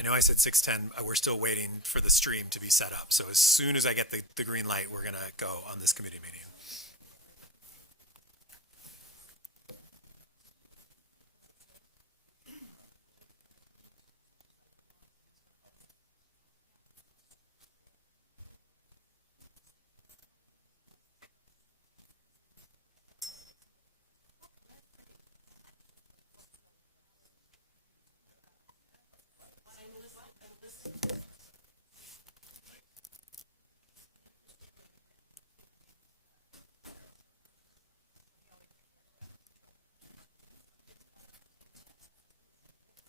I know I said 6:10. We're still waiting for the stream to be set up. So as soon as I get the green light, we're going to go on this committee meeting.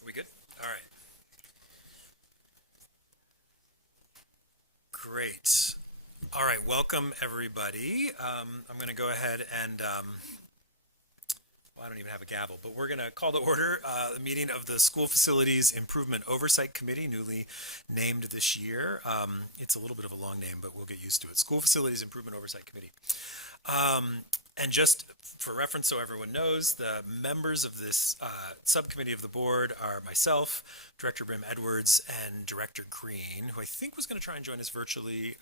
Are we good? All right. Great. All right. Welcome, everybody. I'm going to go ahead and, well, I don't even have a gavel, but we're going to call to order the meeting of the School Facilities Improvement Oversight Committee, newly named this year. It's a little bit of a long name, but we'll get used to it. School Facilities Improvement Oversight Committee. And just for reference, so everyone knows, the members of this subcommittee of the board are myself, Director Brim Edwards, and Director Green, who I think was going to try and join us virtually,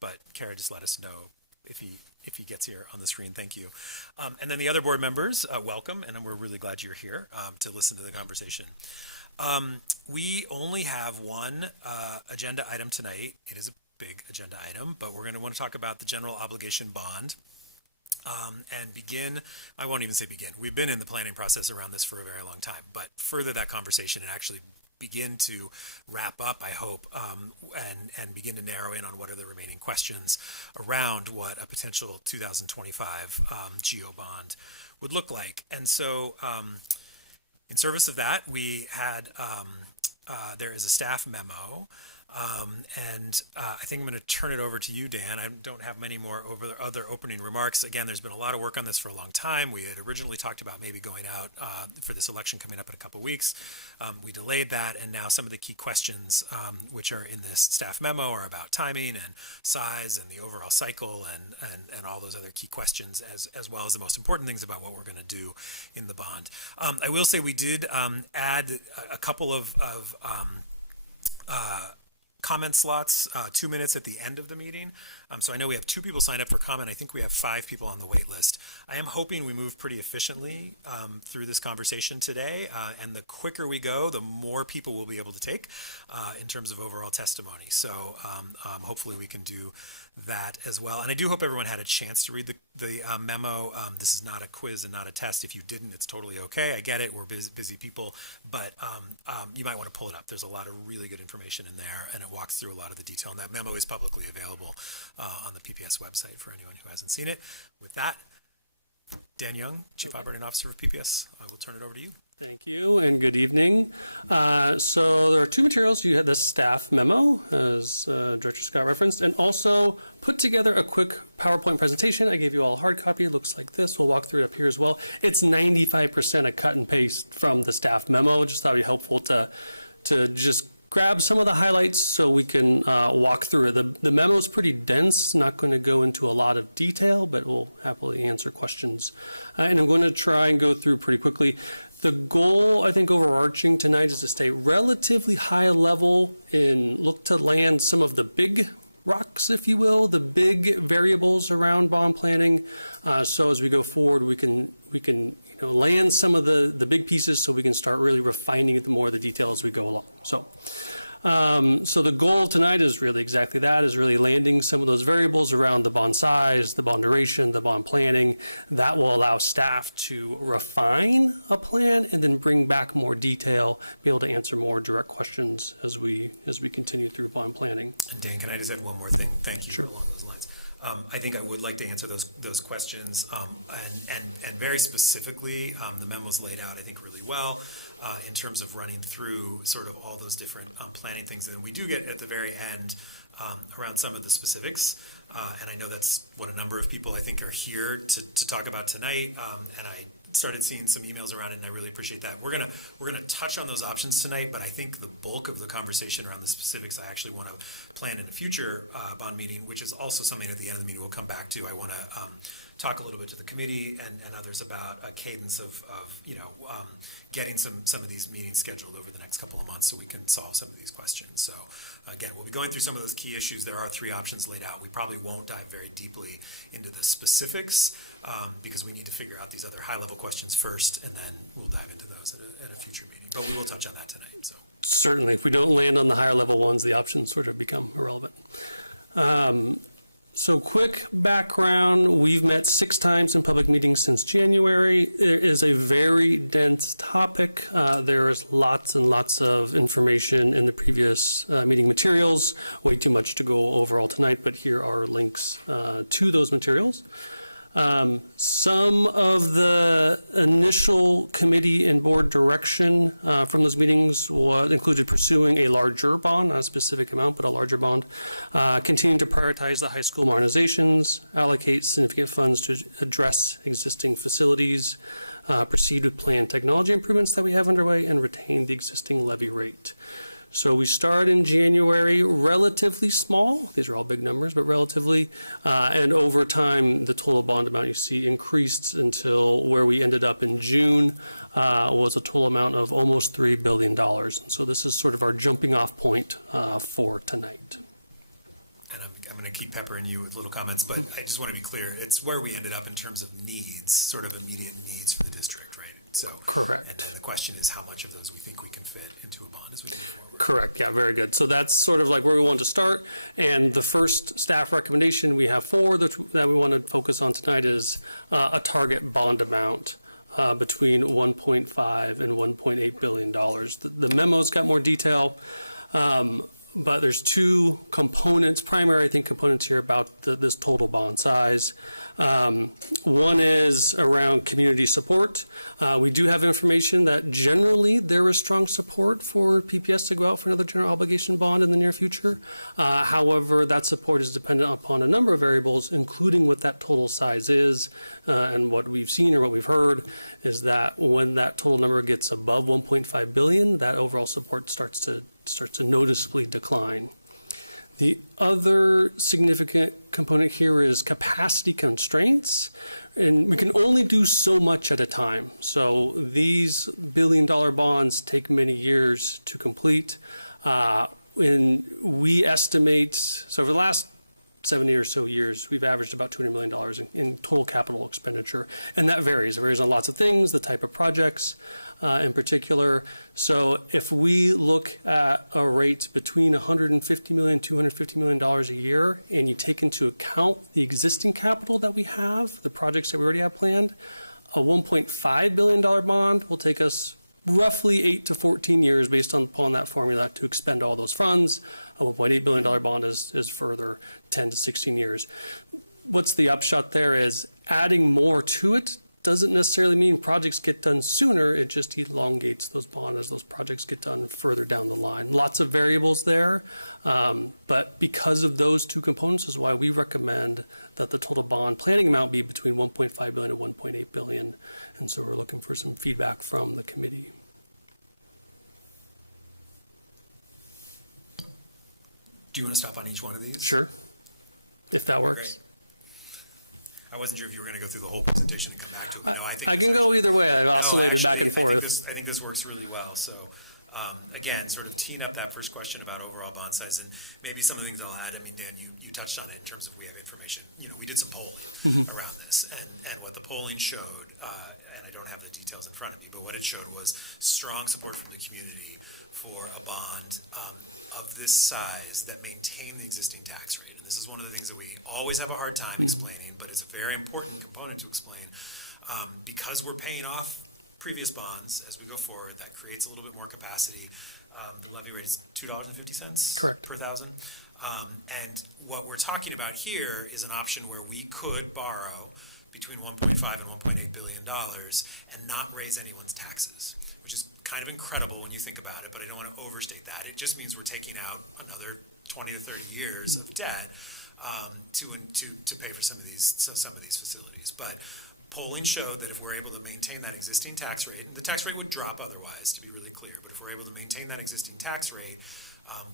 but Kara just let us know if he gets here on the screen. Thank you. And then the other board members, welcome, and we're really glad you're here to listen to the conversation. We only have one agenda item tonight. It is a big agenda item, but we're going to want to talk about the general obligation bond. And begin, I won't even say begin. We've been in the planning process around this for a very long time, but further that conversation and actually begin to wrap up, I hope, and begin to narrow in on what are the remaining questions around what a potential 2025 GO bond would look like. And so in service of that, we had, there is a staff memo. And I think I'm going to turn it over to you, Dan. I don't have many more other opening remarks. Again, there's been a lot of work on this for a long time. We had originally talked about maybe going out for this election coming up in a couple of weeks. We delayed that, and now some of the key questions which are in this staff memo are about timing and size and the overall cycle and all those other key questions, as well as the most important things about what we're going to do in the bond. I will say we did add a couple of comment slots, 2 minutes at the end of the meeting. So I know we have 2 people signed up for comment. I think we have 5 people on the wait list. I am hoping we move pretty efficiently through this conversation today. And the quicker we go, the more people we'll be able to take in terms of overall testimony. So hopefully we can do that as well. And I do hope everyone had a chance to read the memo. This is not a quiz and not a test. If you didn't, it's totally okay. I get it. We're busy people, but you might want to pull it up. There's a lot of really good information in there, and it walks through a lot of the detail. And that memo is publicly available on the PPS website for anyone who hasn't seen it. With that, Dan Young, Chief Operating Officer of PPS, I will turn it over to you. Thank you and good evening. So there are 2 materials. You had the staff memo, as Director Scott referenced, and also put together a quick PowerPoint presentation. I gave you all a hard copy. It looks like this. We'll walk through it up here as well. It's 95% a cut and paste from the staff memo. Just thought it would be helpful to just grab some of the highlights so we can walk through it. The memo is pretty dense, not going to go into a lot of detail, but we'll happily answer questions. And I'm going to try and go through pretty quickly. The goal, I think, overarching tonight is to stay relatively high level and look to land some of the big rocks, if you will, the big variables around bond planning. So as we go forward, we can land some of the big pieces so we can start really refining more of the detail as we go along. So the goal tonight is really exactly that, is really landing some of those variables around the bond size, the bond duration, the bond planning. That will allow staff to refine a plan and then bring back more detail, be able to answer more direct questions as we continue through bond planning. And Dan, can I just add one more thing? Thank you. Sure. Along those lines. I think I would like to answer those questions, and very specifically, the memo's laid out, I think, really well in terms of running through sort of all those different planning things. And we do get at the very end around some of the specifics, and I know that's what a number of people I think are here to talk about tonight. And I started seeing some emails around it, and I really appreciate that. We're gonna touch on those options tonight, but I think the bulk of the conversation around the specifics I actually want to plan in a future bond meeting, which is also something at the end of the meeting we'll come back to. I want to talk a little bit to the committee and others about a cadence of getting some of these meetings scheduled over the next couple of months so we can solve some of these questions. So again, we'll be going through some of those key issues. There are 3 options laid out. We probably won't dive very deeply into the specifics because we need to figure out these other high-level questions first, and then we'll dive into those at a future meeting. But we will touch on that tonight. So Certainly, if we don't land on the higher level ones, the options sort of become irrelevant. So quick background, we've met 6 times in public meetings since January. It is a very dense topic. There is lots and lots of information in the previous meeting materials. Way too much to go over all tonight, but here are links to those materials. Some of the initial committee and board direction from those meetings included pursuing a larger bond, not a specific amount, but a larger bond, continuing to prioritize the high school modernizations, allocate significant funds to address existing facilities, proceed with planned technology improvements that we have underway, and retain the existing levy rate. So we start in January, relatively small. These are all big numbers, but relatively. And over time, the total bond amount you see increased until where we ended up in June was a total amount of almost $3 billion. So this is sort of our jumping off point for tonight. and I'm going to keep peppering you with little comments, but I just want to be clear. It's where we ended up in terms of needs, sort of immediate needs for the district, right? So Correct. And then the question is how much of those we think we can fit into a bond as we move forward. Correct, yeah, very good. So that's sort of like where we want to start. And the first staff recommendation we have that we want to focus on tonight is a target bond amount between $1.5 and $1.8 billion. The memo's got more detail, but there's 2 components, primary, I think, components here about this total bond size. One is around community support. We do have information that generally there is strong support for PPS to go out for another general obligation bond in the near future. However, that support is dependent upon a number of variables, including what that total size is. And what we've seen or what we've heard is that when that total number gets above 1.5 billion, that overall support starts to noticeably decline. The other significant component here is capacity constraints, and we can only do so much at a time. So these billion-dollar bonds take many years to complete. And we estimate, so for the last 70 or so years, we've averaged about $200 million in total capital expenditure. And that varies. It varies on lots of things, the type of projects in particular. So if we look at a rate between $150 million, $250 million a year, and you take into account the existing capital that we have, the projects that we already have planned, a $1.5 billion bond will take us roughly 8 to 14 years based upon that formula to expend all those funds. A $1.8 billion bond is further 10 to 16 years. What's the upshot there is adding more to it doesn't necessarily mean projects get done sooner. It just elongates those bonds as those projects get done further down the line. Lots of variables there, but because of those 2 components is why we recommend that the total bond planning amount be between 1.5 billion and 1.8 billion. And so we're looking for some feedback from the committee. Do you want to stop on each one of these? Sure, if that works. Great. I wasn't sure if you were going to go through the whole presentation and come back to it. No, I can go either way. I've oscillated actually, back and forth. I think this works really well. So, again, sort of teeing up that first question about overall bond size and maybe some of the things I'll add. I mean, Dan, you touched on it in terms of we have information. We did some polling around this, and what the polling showed, and I don't have the details in front of me, but what it showed was strong support from the community for a bond of this size that maintained the existing tax rate. And this is one of the things that we always have a hard time explaining, but it's a very important component to explain. Because we're paying off previous bonds as we go forward, that creates a little bit more capacity. The levy rate is $2.50 Correct. per thousand. And what we're talking about here is an option where we could borrow between 1.5 and 1.8 billion dollars and not raise anyone's taxes, which is kind of incredible when you think about it, but I don't want to overstate that. It just means we're taking out another 20 to 30 years of debt to pay for some of these facilities. But polling showed that if we're able to maintain that existing tax rate, the tax rate would drop otherwise, to be really clear, but if we're able to maintain that existing tax rate,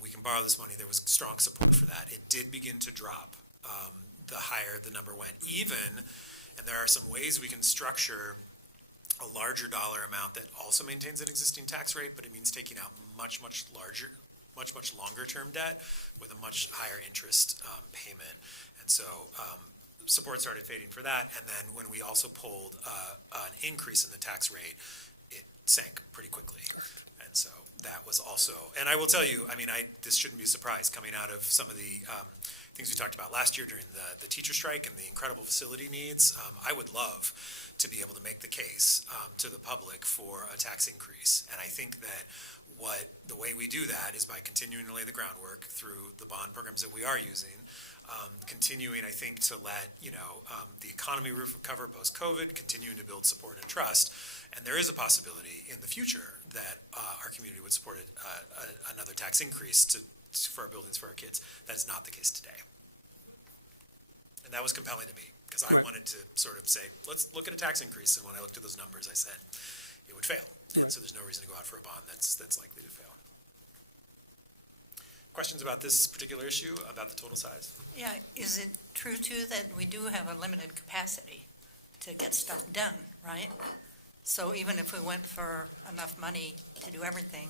we can borrow this money. There was strong support for that. It did begin to drop the higher the number went, even, and there are some ways we can structure a larger dollar amount that also maintains an existing tax rate, but it means taking out much longer term debt with a much higher interest payment. And so support started fading for that, and then when we also pulled an increase in the tax rate, it sank pretty quickly. Correct. And so that was also, and I will tell you, I mean, this shouldn't be a surprise coming out of some of the things we talked about last year during the teacher strike and the incredible facility needs. I would love to be able to make the case to the public for a tax increase. And I think that the way we do that is by continuing to lay the groundwork through the bond programs that we are using, continuing, I think, to let the economy recover post-COVID, continuing to build support and trust. And there is a possibility in the future that our community would support another tax increase for our buildings for our kids. That's not the case today. And that was compelling to me, because I Right. wanted to sort of say, let's look at a tax increase. And when I looked at those numbers, I said it would fail. Right. So there's no reason to go out for a bond that's likely to fail. Questions about this particular issue, about the total size? Yeah, is it true too that we do have a limited capacity to get stuff done, right? So even if we went for enough money to do everything,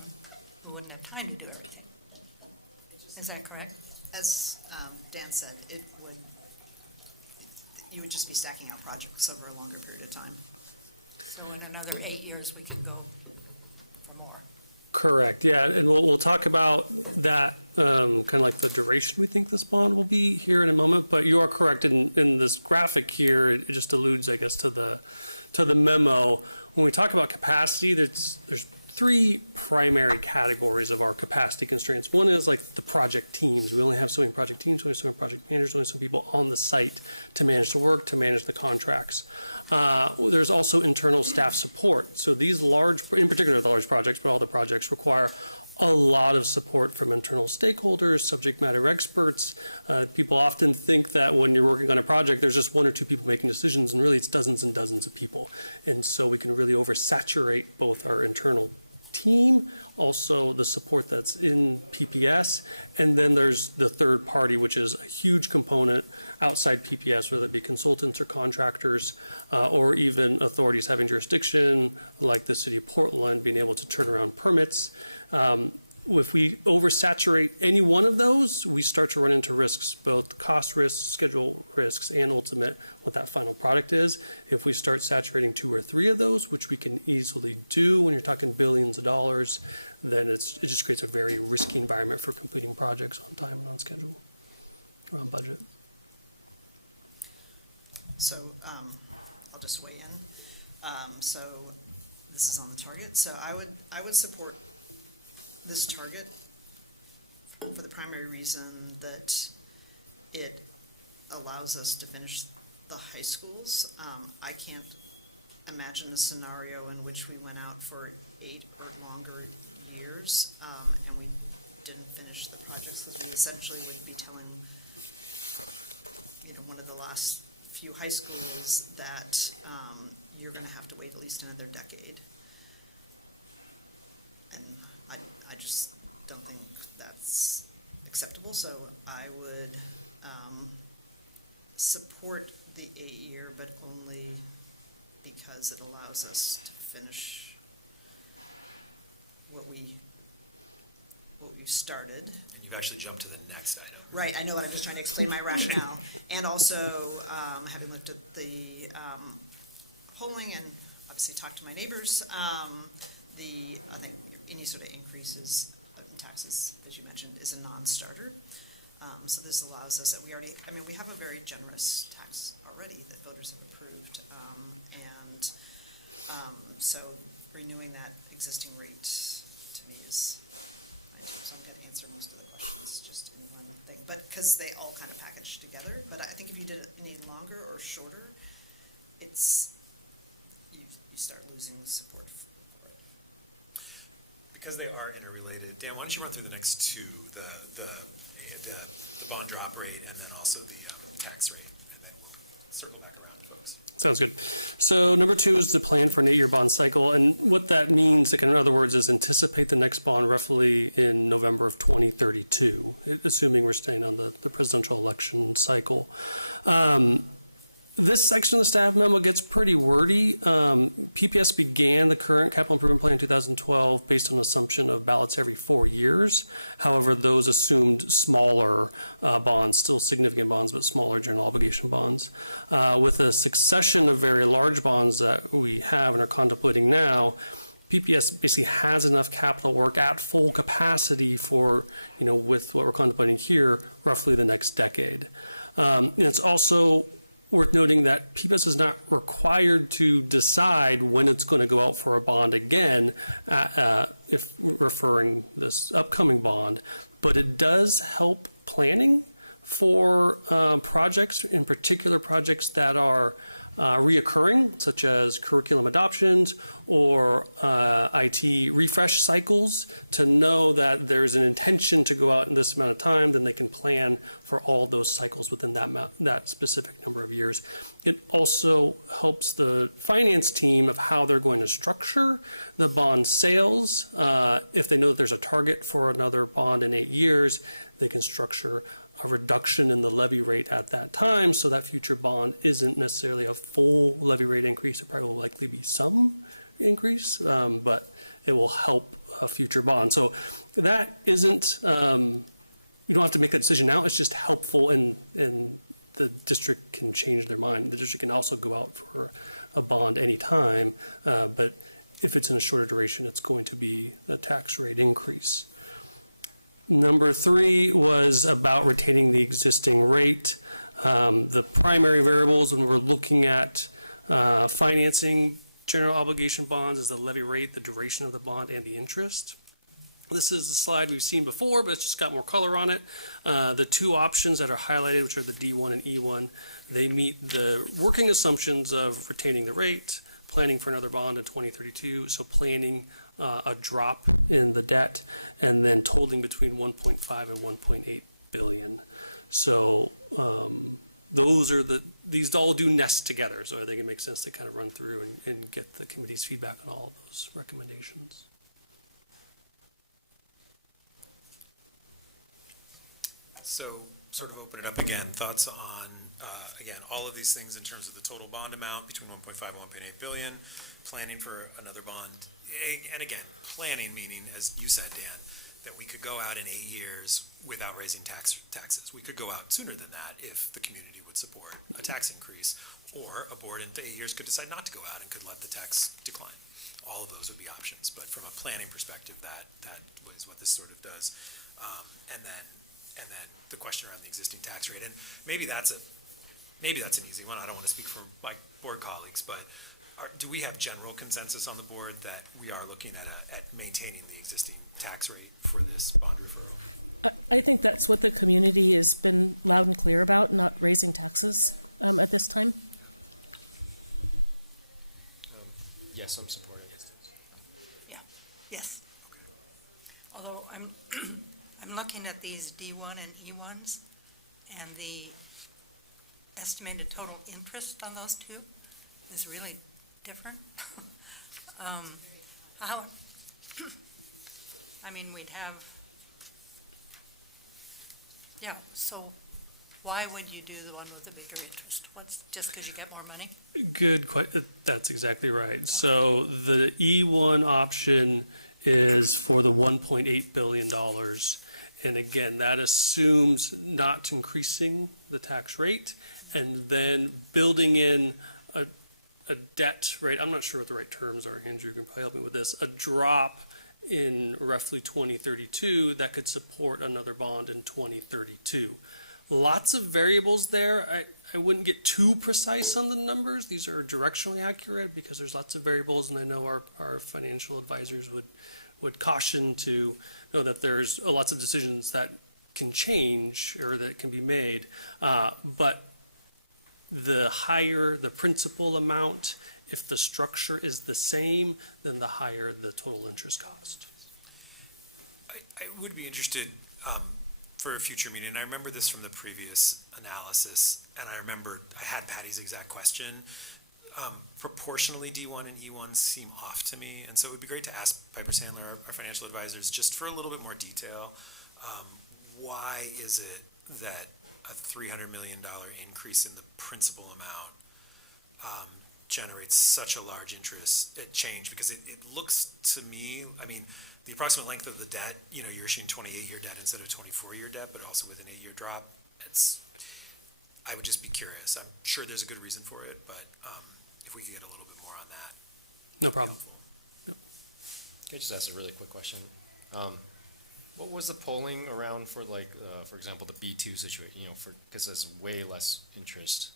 we wouldn't have time to do everything. Is that correct? As Dan said, you would just be stacking out projects over a longer period of time. So in another 8 years, we can go for more. Correct, yeah, and we'll talk about that, kind of like the duration we think this bond will be here in a moment, but you are correct in this graphic here, it just alludes, I guess, to the memo. When we talk about capacity, there's three primary categories of our capacity constraints. One is like the project teams. We only have so many project teams, we only have so many project managers, only so many people on the site to manage the work, to manage the contracts. There's also internal staff support. So these large, in particular the large projects, but all the projects require a lot of support from internal stakeholders, subject matter experts. People often think that when you're working on a project, there's just one or two people making decisions, and really it's dozens and dozens of people. And so we can really oversaturate both our internal team, also the support that's in PPS, and then there's the third party, which is a huge component outside PPS, whether it be consultants or contractors, or even authorities having jurisdiction, like the city of Portland, being able to turn around permits. If we oversaturate any one of those, we start to run into risks, both cost risks, schedule risks, and ultimate what that final product is. If we start saturating two or three of those, which we can easily do when you're talking billions of dollars, then it just creates a very risky environment for completing projects on time and on schedule, or on budget. So I'll just weigh in. So this is on the target. So I would support this target for the primary reason that it allows us to finish the high schools. I can't imagine a scenario in which we went out for 8 or longer years and we didn't finish the projects, that we essentially would be telling one of the last few high schools that you're going to have to wait at least another decade. And I just don't think that's acceptable, so I would support the 8-year, but only because it allows us to finish what we've started. And you've actually jumped to the next item. Right, I know, but I'm just trying to explain my rationale. And also, having looked at the polling and obviously talked to my neighbors, I think any sort of increases in taxes, as you mentioned, is a non-starter. So this allows us that we have a very generous tax already that voters have approved. So renewing that existing rate to me is, I'm going to answer most of the questions just in one thing, but because they all kind of package together. But I think if you did it any longer or shorter, you start losing support for it. Because they are interrelated, Dan, why don't you run through the next two, the bond drop rate and then also the tax rate, and then we'll circle back around to those. Sounds good. So number 2 is the plan for an 8-year bond cycle. And what that means, like in other words, is anticipate the next bond roughly in November of 2032, assuming we're staying on the presidential election cycle. This section of the staff memo gets pretty wordy. PPS began the current capital improvement plan in 2012 based on an assumption of ballots every 4 years. However, those assumed smaller bonds, still significant bonds, but smaller general obligation bonds. With a succession of very large bonds that we have and are contemplating now, PPS basically has enough capital work at full capacity for, with what we're contemplating here, roughly the next decade. And it's also worth noting that PPS is not required to decide when it's going to go out for a bond again, if referring this upcoming bond, but it does help planning for projects, in particular projects that are reoccurring, such as curriculum adoptions or IT refresh cycles, to know that there's an intention to go out in this amount of time, then they can plan for all those cycles within that specific number of years. It also helps the finance team of how they're going to structure the bond sales. If they know that there's a target for another bond in 8 years, they can structure a reduction in the levy rate at that time, so that future bond isn't necessarily a full levy rate increase. It probably will likely be some increase, but it will help a future bond. So that isn't, you don't have to make that decision now. It's just helpful, and the district can change their mind. The district can also go out for a bond anytime, but if it's in a shorter duration, it's going to be a tax rate increase. Number 3 was about retaining the existing rate. The primary variables when we're looking at financing general obligation bonds is the levy rate, the duration of the bond, and the interest. This is a slide we've seen before, but it's just got more color on it. The 2 options that are highlighted, which are the D1 and E1, they meet the working assumptions of retaining the rate, planning for another bond in 2032, so planning a drop in the debt, and then totaling between 1.5 and 1.8 billion. So these all do nest together, so I think it makes sense to kind of run through and get the committee's feedback on all of those recommendations. So sort of open it up again, thoughts on, again, all of these things in terms of the total bond amount between 1.5 and 1.8 billion, planning for another bond. And again, planning meaning, as you said, Dan, that we could go out in 8 years without raising taxes. We could go out sooner than that if the community would support a tax increase, or a board in 8 years could decide not to go out and could let the tax decline. All of those would be options, but from a planning perspective, that is what this sort of does. And then the question around the existing tax rate, and maybe that's an easy one. I don't want to speak for my board colleagues, but do we have general consensus on the board that we are looking at maintaining the existing tax rate for this bond referral? I think that's what the community has been loud and clear about, not raising taxes at this time. Yes, I'm supporting it. Yeah, yes. Although I'm looking at these D1 and E1s, and the estimated total interest on those two is really different. We'd have, so why would you do the one with the bigger interest? Just because you get more money? That's exactly right. So the E1 option is for the $1.8 billion. And again, that assumes not increasing the tax rate and then building in a debt rate. I'm not sure what the right terms are. Andrew can probably help me with this. A drop in roughly 2032 that could support another bond in 2032. Lots of variables there. I wouldn't get too precise on the numbers. These are directionally accurate because there's lots of variables, and I know our financial advisors would caution to know that there's lots of decisions that can change or that can be made. But the higher the principal amount, if the structure is the same, then the higher the total interest cost. I would be interested for a future meeting, and I remember this from the previous analysis, and I had Patty's exact question. Proportionally, D1 and E1 seem off to me, and so it would be great to ask Piper Sandler, our financial advisors, just for a little bit more detail. Why is it that a $300 million increase in the principal amount generates such a large interest change, because it looks to me, I mean, the approximate length of the debt, you're issuing 28-year debt instead of 24-year debt, but also with an 8-year drop. I would just be curious. I'm sure there's a good reason for it, but if we could get a little bit more on that. No problem. Can I just ask a really quick question? What was the polling around for for example, the B2 situation, because there's way less interest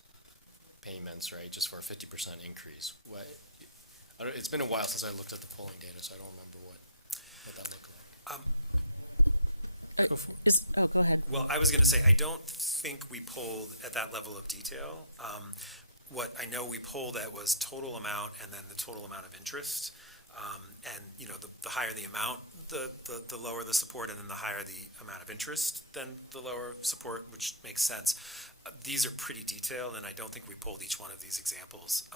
payments, right, just for a 50% increase? It's been a while since I looked at the polling data, so I don't remember what that looked like. Go ahead. Well, I was going to say, I don't think we polled at that level of detail. What I know we polled at was total amount and then the total amount of interest. And the higher the amount, the lower the support, and then the higher the amount of interest, then the lower support, which makes sense. These are pretty detailed, and I don't think we pulled each one of these examples.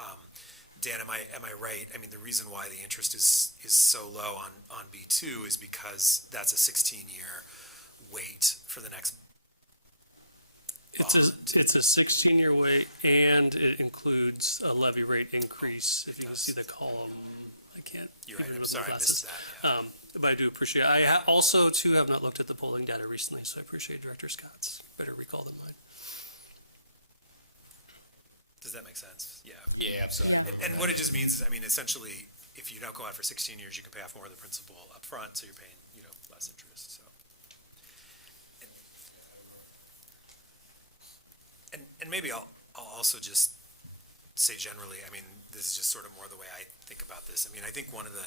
Dan, am I right? I mean, the reason why the interest is so low on B2 is because that's a 16-year wait for the next. It's a 16-year wait, and it includes a levy rate increase. If you can see the column, I can't You're even right, with my sorry, glasses. missed that, But I do appreciate it. I also too have not looked at the polling data recently, so I appreciate Director Scott's better recall than mine. Does that make sense? Yeah. Yeah, absolutely. Yeah. And what it just means is, I mean, essentially, if you don't go out for 16 years, you can pay off more of the principal up front, so you're paying, less interest, so. And maybe I'll also just say generally, I mean, this is just sort of more the way I think about this. I mean, I think one of the,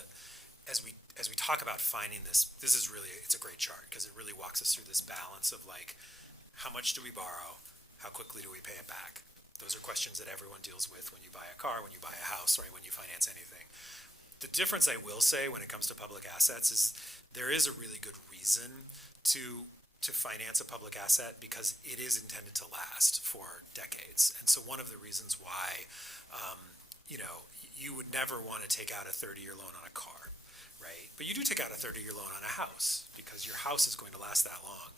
as we talk about finding this is really, it's a great chart, because it really walks us through this balance of like, how much do we borrow? How quickly do we pay it back? Those are questions that everyone deals with when you buy a car, when you buy a house, right, when you finance anything. The difference I will say when it comes to public assets is there is a really good reason to finance a public asset, because it is intended to last for decades. And so one of the reasons why, you would never want to take out a 30-year loan on a car, right? But you do take out a 30-year loan on a house, because your house is going to last that long.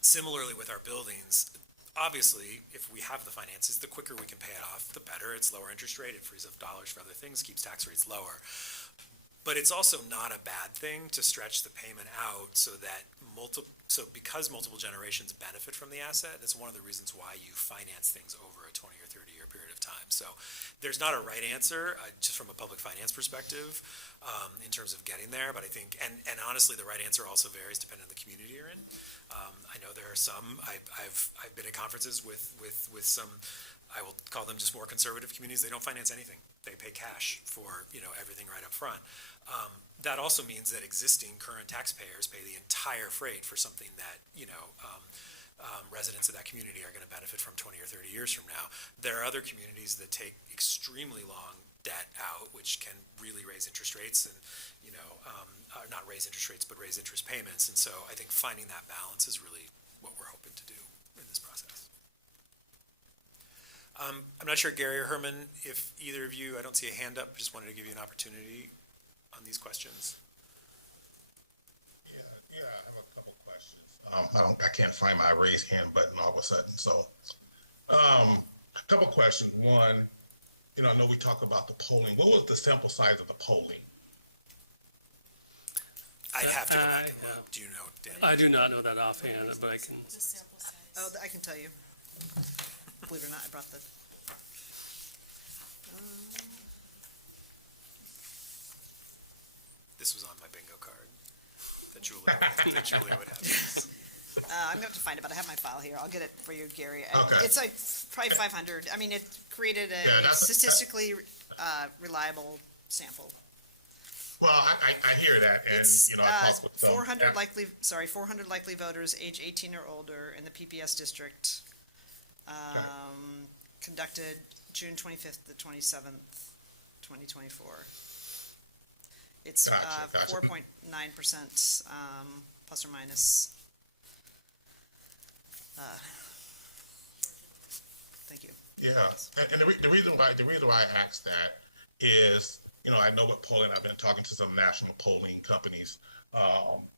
Similarly with our buildings, obviously, if we have the finances, the quicker we can pay it off, the better. It's lower interest rate, it frees up dollars for other things, keeps tax rates lower. But it's also not a bad thing to stretch the payment out so that because multiple generations benefit from the asset, that's one of the reasons why you finance things over a 20 or 30-year period of time. So there's not a right answer, just from a public finance perspective, in terms of getting there. But I think, and honestly, the right answer also varies depending on the community you're in. I know there are some, I've been at conferences with some, I will call them just more conservative communities. They don't finance anything. They pay cash for everything right up front. That also means that existing current taxpayers pay the entire freight for something that residents of that community are going to benefit from 20 or 30 years from now. There are other communities that take extremely long debt out, which can really raise interest rates and not raise interest rates, but raise interest payments. And so I think finding that balance is really what we're hoping to do in this process. I'm not sure, Gary or Herman, if either of you, I don't see a hand up, just wanted to give you an opportunity on these questions. Yeah, I have a couple questions. I can't find my raise hand button all of a sudden. So, a couple questions. One, I know we talk about the polling. What was the sample size of the polling? I have to go back and yeah. look. Do you know, Danny? I do not know that offhand, but I can. Oh, I can tell you. Believe it or not, I brought the. This was on my bingo card. The Julie would have. I'm gonna have to find it, but I have my file here. I'll get it for you, Gary. Okay. It's like probably 500. I mean, it created Yeah, a that's- statistically reliable sample. Well, I hear that, and It's, I talked with some. 400 likely voters age 18 or older in the PPS district. Okay. Conducted June 25th to 27th, 2024. It's Gotcha. 4.9%, plus or minus. Thank you. Yeah, and the reason why I asked that is, I know with polling, I've been talking to some national polling companies, around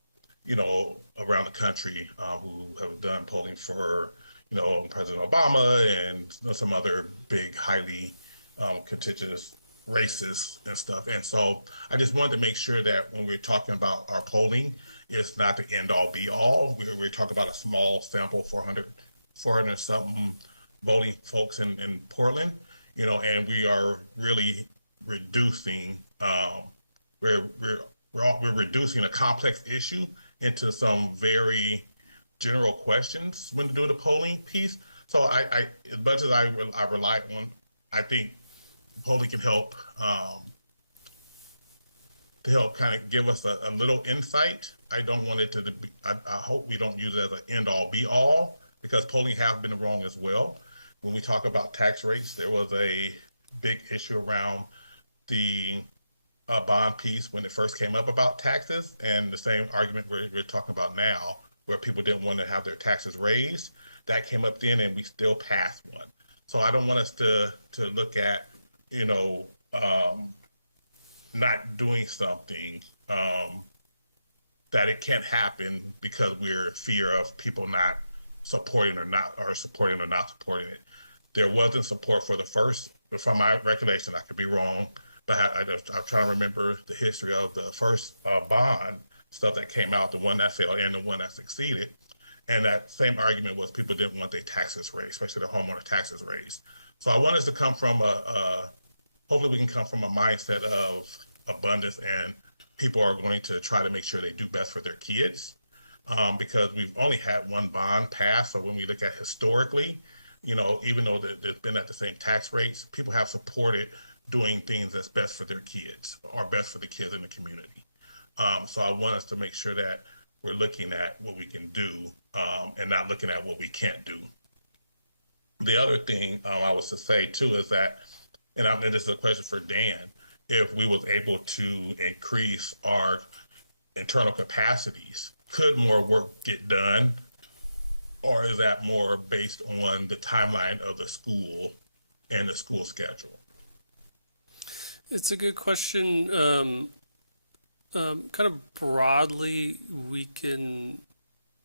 the country, who have done polling for, President Obama and some other big, highly contentious races and stuff. And so I just wanted to make sure that when we're talking about our polling, it's not the end all be all. We're talking about a small sample, 400 something voting folks in Portland, and we are really reducing, we're reducing a complex issue into some very general questions when to do the polling piece. So as much as I rely on, I think polling can help to help kind of give us a little insight. I don't want it to be, I hope we don't use it as an end all be all because polling has been wrong as well. When we talk about tax rates, there was a big issue around the bond piece when it first came up about taxes, and the same argument we're talking about now, where people didn't want to have their taxes raised. That came up then, and we still passed one. So I don't want us to look at, not doing something that it can't happen because we're fear of people not supporting or not supporting it. There wasn't support for the first, from my recollection, I could be wrong, but I'm trying to remember the history of the first bond stuff that came out, the one that failed and the one that succeeded. And that same argument was people didn't want their taxes raised, especially the homeowner taxes raised. So I want us to come from hopefully we can come from a mindset of abundance, and people are going to try to make sure they do best for their kids. Because we've only had one bond pass. So when we look at historically, even though there's been at the same tax rates, people have supported doing things that's best for their kids or best for the kids in the community. So I want us to make sure that we're looking at what we can do and not looking at what we can't do. The other thing I was to say too is that, and this is a question for Dan, if we was able to increase our internal capacities, could more work get done? Or is that more based on the timeline of the school and the school schedule? It's a good question. Kind of broadly,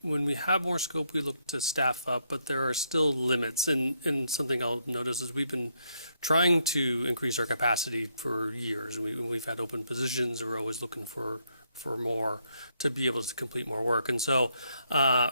when we have more scope, we look to staff up, but there are still limits. And something I'll notice is we've been trying to increase our capacity for years. We've had open positions. We're always looking for more to be able to complete more work. And so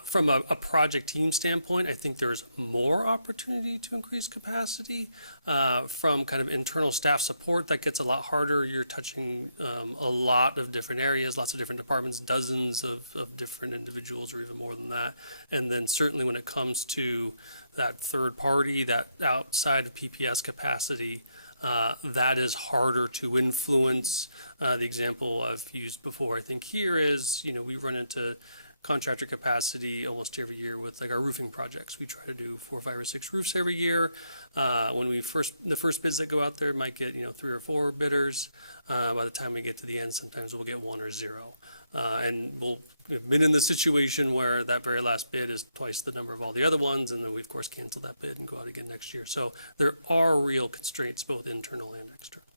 from a project team standpoint, I think there's more opportunity to increase capacity. From kind of internal staff support, that gets a lot harder. You're touching a lot of different areas, lots of different departments, dozens of different individuals or even more than that. And then certainly when it comes to that third party, that outside of PPS capacity, that is harder to influence. The example I've used before, I think here is, we run into contractor capacity almost every year with like our roofing projects. We try to do 4, 5, or 6 roofs every year. When the first bids that go out there might get, 3 or 4 bidders. By the time we get to the end, sometimes we'll get 1 or 0. And we've been in the situation where that very last bid is twice the number of all the other ones, and then we of course cancel that bid and go out again next year. So there are real constraints, both internal and external.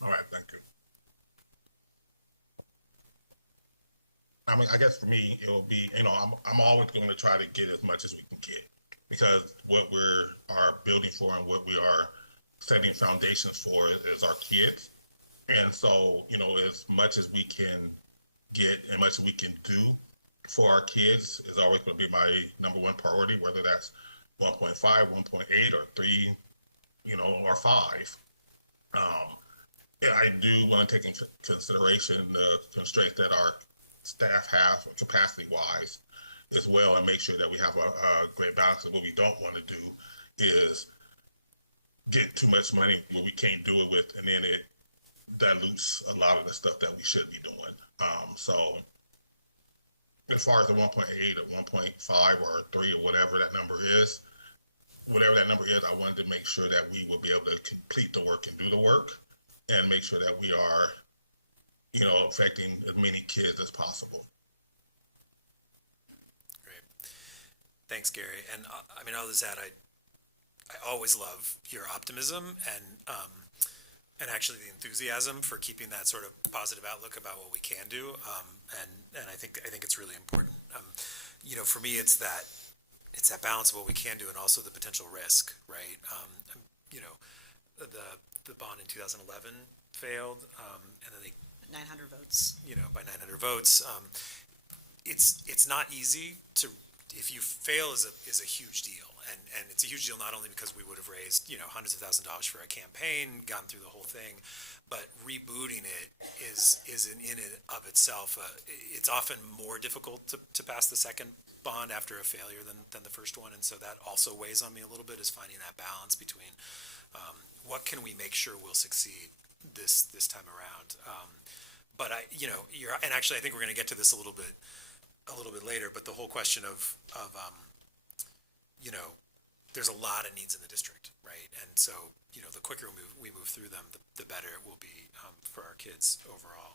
All right, thank you. I mean, I guess for me, it will be, I'm always going to try to get as much as we can get, because what we are building for and what we are setting foundations for is our kids. And so, as much as we can get and much as we can do for our kids is always going to be my number one priority, whether that's 1.5, 1.8, or 3, or 5. I do want to take into consideration the constraints that our staff have capacity-wise as well, and make sure that we have a great balance. And what we don't want to do is get too much money where we can't do it with, and then it dilutes a lot of the stuff that we should be doing. So as far as the 1.8 or 1.5 or 3 or whatever that number is, I wanted to make sure that we will be able to complete the work and do the work and make sure that we are, affecting as many kids as possible. Great. Thanks, Gary. And I'll just add, I always love your optimism and actually the enthusiasm for keeping that sort of positive outlook about what we can do. And I think it's really important. For me, it's that it's that balance of what we can do and also the potential risk, right? You know, the bond in 2011 failed, and then they, 900 votes. you know, by 900 votes. It's not easy to, if you fail is a huge deal. And it's a huge deal not only because we would have raised, you know, hundreds of thousands of dollars for a campaign, gotten through the whole thing, but rebooting it is in and of itself, it's often more difficult to pass the second bond after a failure than the first one. And so that also weighs on me a little bit, is finding that balance between what can we make sure will succeed this time around. But and actually I think we're going to get to this a little bit later, but the whole question of you know, there's a lot of needs in the district, right? And so, you know, the quicker we move through them, the better it will be for our kids overall.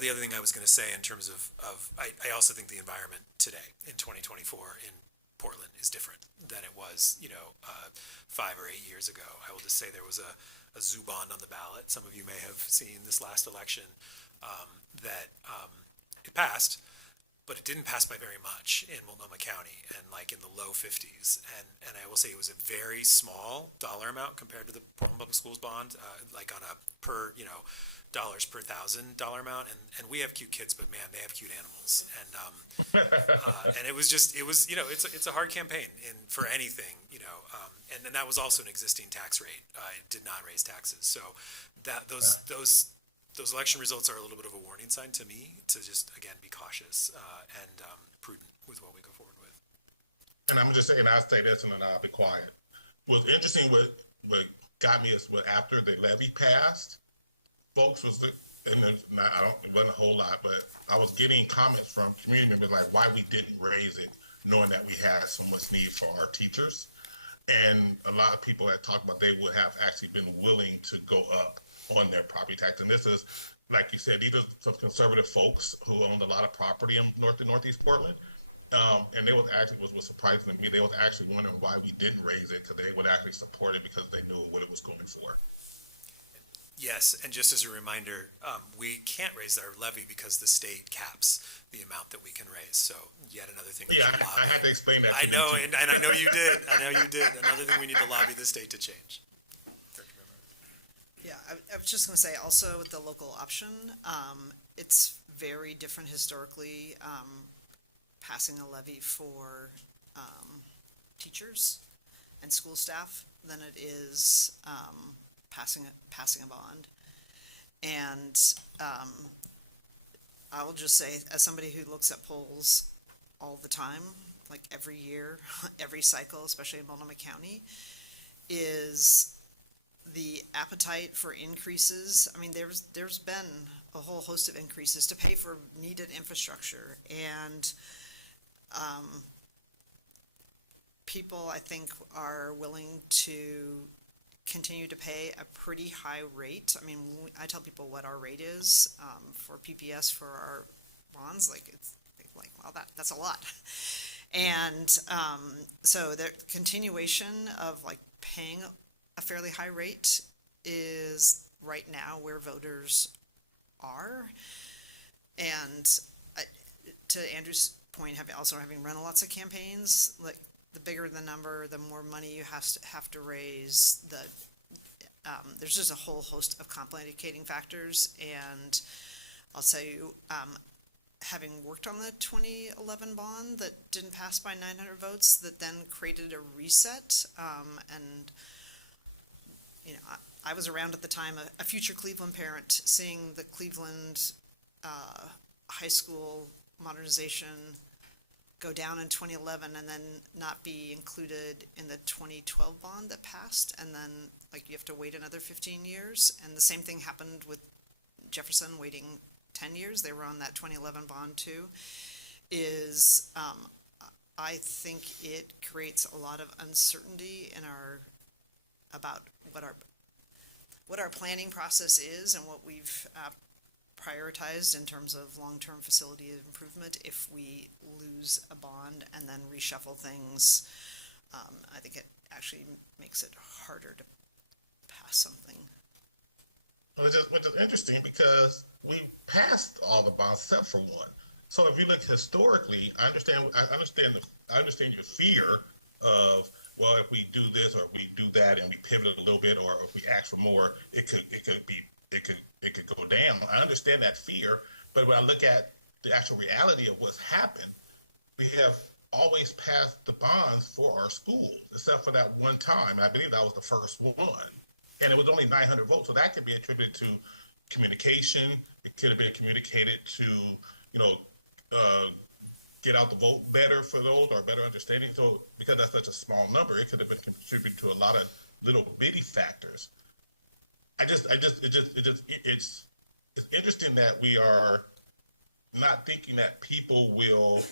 The other thing I was going to say in terms of I also think the environment today in 2024 in Portland is different than it was, you know, 5 or 8 years ago. I will just say there was a zoo bond on the ballot. Some of you may have seen this last election that it passed, but it didn't pass by very much in Multnomah County, and like in the low 50s. And I will say it was a very small dollar amount compared to the Portland Public Schools bond, like on a per, you know, dollars per $1,000 amount. And we have cute kids, but man, they have cute animals. And it was just, you know, it's a hard campaign for anything, you know. And then that was also an existing tax rate. It did not raise taxes. So those election results are a little bit of a warning sign to me to just, again, be cautious and prudent with what we go forward with. And I'm just saying, I'll say this and then I'll be quiet. What's interesting, what got me is what after the levy passed, folks was, and it wasn't a whole lot, but I was getting comments from community members like why we didn't raise it, knowing that we had so much need for our teachers. And a lot of people had talked about they would have actually been willing to go up on their property tax. And this is, like you said, these are some conservative folks who owned a lot of property in North and Northeast Portland. And they was actually, was surprising to me, they was actually wondering why we didn't raise it, because they would actually support it because they knew what it was going for. Yes, and just as a reminder, we can't raise our levy because the state caps the amount that we can raise. So yet another thing. Yeah, I had to explain that to them too. And I know you did. I know you did. Another thing we need to lobby the state to change. Yeah, I was just going to say also with the local option, it's very different historically, passing a levy for teachers and school staff than it is passing a bond. And I will just say, as somebody who looks at polls all the time, like every year, every cycle, especially in Multnomah County, is the appetite for increases. I mean, there's been a whole host of increases to pay for needed infrastructure, and people, I think, are willing to continue to pay a pretty high rate. I mean, I tell people what our rate is for PPS for our bonds. Like, it's like, well, that's a lot. And so the continuation of like paying a fairly high rate is right now where voters are. And to Andrew's point, having run lots of campaigns, like the bigger the number, the more money you have to raise. There's just a whole host of complicating factors. And I'll tell you, having worked on the 2011 bond that didn't pass by 900 votes, that then created a reset, and you know, I was around at the time, a future Cleveland parent, seeing the Cleveland high school modernization go down in 2011 and then not be included in the 2012 bond that passed, and then like you have to wait another 15 years. And the same thing happened with Jefferson waiting 10 years. They were on that 2011 bond too. I think it creates a lot of uncertainty in about what our planning process is and what we've prioritized in terms of long-term facility improvement if we lose a bond and then reshuffle things. I think it actually makes it harder to pass something. Which is interesting because we passed all the bonds except for one. So if you look historically, I understand I understand your fear of, well, if we do this or if we do that and we pivot a little bit, or if we ask for more, it could go down. I understand that fear, but when I look at the actual reality of what's happened, we have always passed the bonds for our schools, except for that one time. I believe that was the first one. And it was only 900 votes. So that could be attributed to communication. It could have been communicated to, you know, uh, get out the vote better for those, or better understanding. So because that's such a small number, it could have been contributed to a lot of little bitty factors. It's interesting that we are not thinking that people will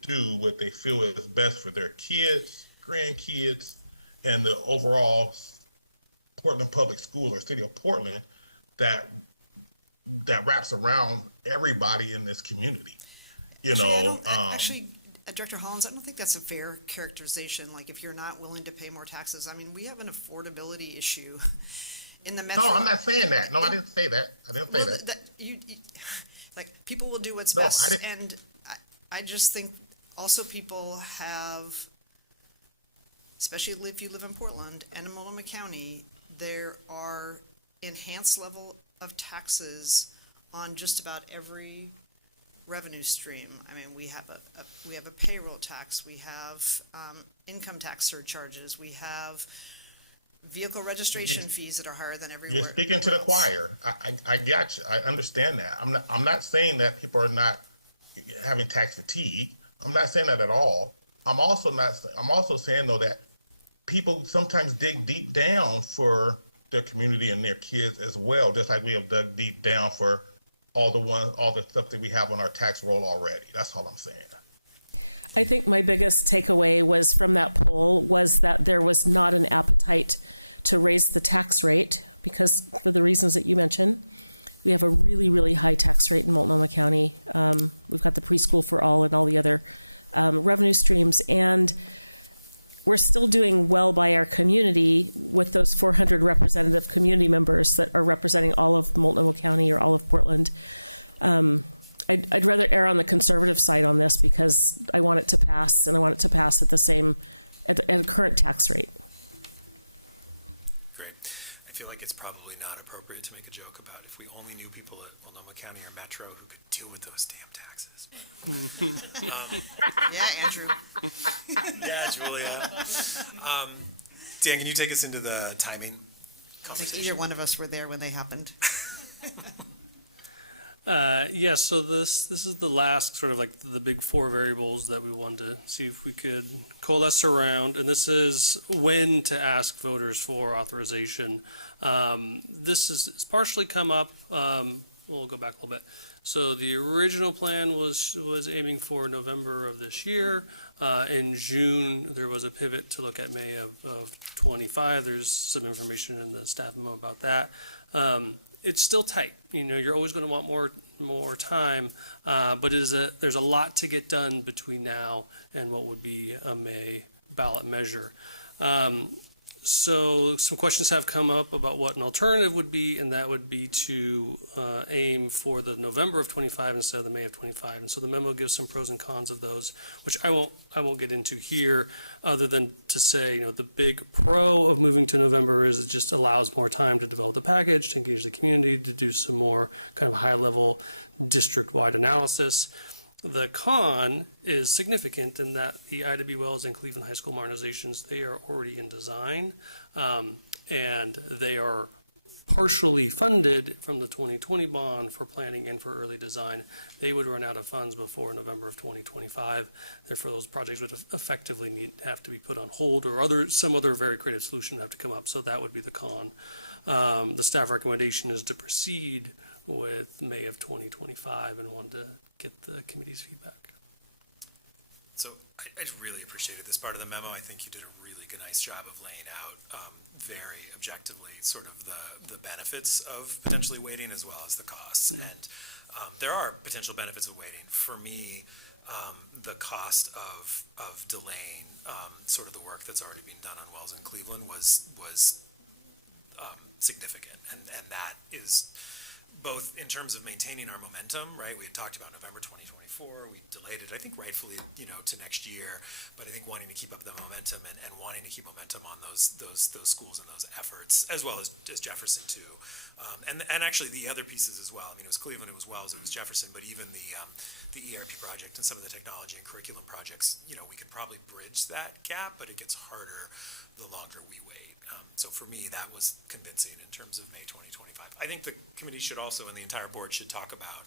do what they feel is best for their kids, grandkids, and the overall Portland Public Schools or City of Portland that wraps around everybody in this community. You Actually, I know, don't, Director Hollins, I don't think that's a fair characterization. Like, if you're not willing to pay more taxes, I mean, we have an affordability issue in the metro. no, I'm not saying that. No, I didn't say that. I didn't say Well, that. like, people will do what's No, I best, didn't- and I just think also people have, especially if you live in Portland and in Multnomah County, there are enhanced level of taxes on just about every revenue stream. I mean, we have a payroll tax, we have income tax surcharges, we have vehicle registration fees that are higher than everywhere. You're speaking to the else. choir. I got you. I understand that. I'm not saying that people are not having tax fatigue. I'm not saying that at all. I'm also saying though that people sometimes dig deep down for their community and their kids as well, just like we have dug deep down for all the stuff that we have on our tax roll already. That's all I'm saying. I think my biggest takeaway was from that poll was that there was not an appetite to raise the tax rate because for the reasons that you mentioned. We have a really, really high tax rate in Multnomah County. We've got the preschool for all and all the other revenue streams. And we're still doing well by our community with those 400 representative community members that are representing all of Multnomah County or all of Portland. I'd rather err on the conservative side on this because I want it to pass, and I want it to pass at at a current tax rate. Great. I feel like it's probably not appropriate to make a joke about if we only knew people at Multnomah County or Metro who could deal with those damn taxes. Yeah, Andrew. Yeah, Julia. Dan, can you take us into the timing I think either one of us were there when they happened. Yes, so this is the last sort of like the big four variables that we wanted to see if we could coalesce around, and this is when to ask voters for authorization. This is partially come up. We'll go back a little bit. So the original plan was aiming for November of this year. In June, there was a pivot to look at May of 25. There's some information in the staff memo about that. It's still tight. You know, you're always going to want more time, but there's a lot to get done between now and what would be a May ballot measure. So some questions have come up about what an alternative would be, and that would be to aim for the November of 25 instead of the May of 25. And so the memo gives some pros and cons of those, which I won't get into here, other than to say, you know, the big pro of moving to November is it just allows more time to develop the package, to engage the community, to do some more kind of high-level district-wide analysis. The con is significant in that the Ida B. Wells and Cleveland High School modernizations, they are already in design, and they are partially funded from the 2020 bond for planning and for early design. They would run out of funds before November of 2025. Therefore, those projects would effectively have to be put on hold, or some other very creative solution would have to come up. So that would be the con. The staff recommendation is to proceed with May of 2025 and wanted to get the committee's feedback. So I really appreciated this part of the memo. I think you did a really nice job of laying out very objectively sort of the benefits of potentially waiting as well as the costs. Mm-hmm. And there are potential benefits of waiting. For me, the cost of delaying sort of the work that's already been done on Wells in Cleveland was significant, and that is both in terms of maintaining our momentum, right? We had talked about November 2024, we delayed it, I think rightfully, to next year, but I think wanting to keep up the momentum and wanting to keep momentum on those schools and those efforts, as well as Jefferson too. And actually the other pieces as well. I mean, it was Cleveland, it was Wells, it was Jefferson, but even the ERP project and some of the technology and curriculum projects, we could probably bridge that gap, but it gets harder the longer we wait. So for me, that was convincing in terms of May 2025. I think the committee should also, and the entire board should talk about,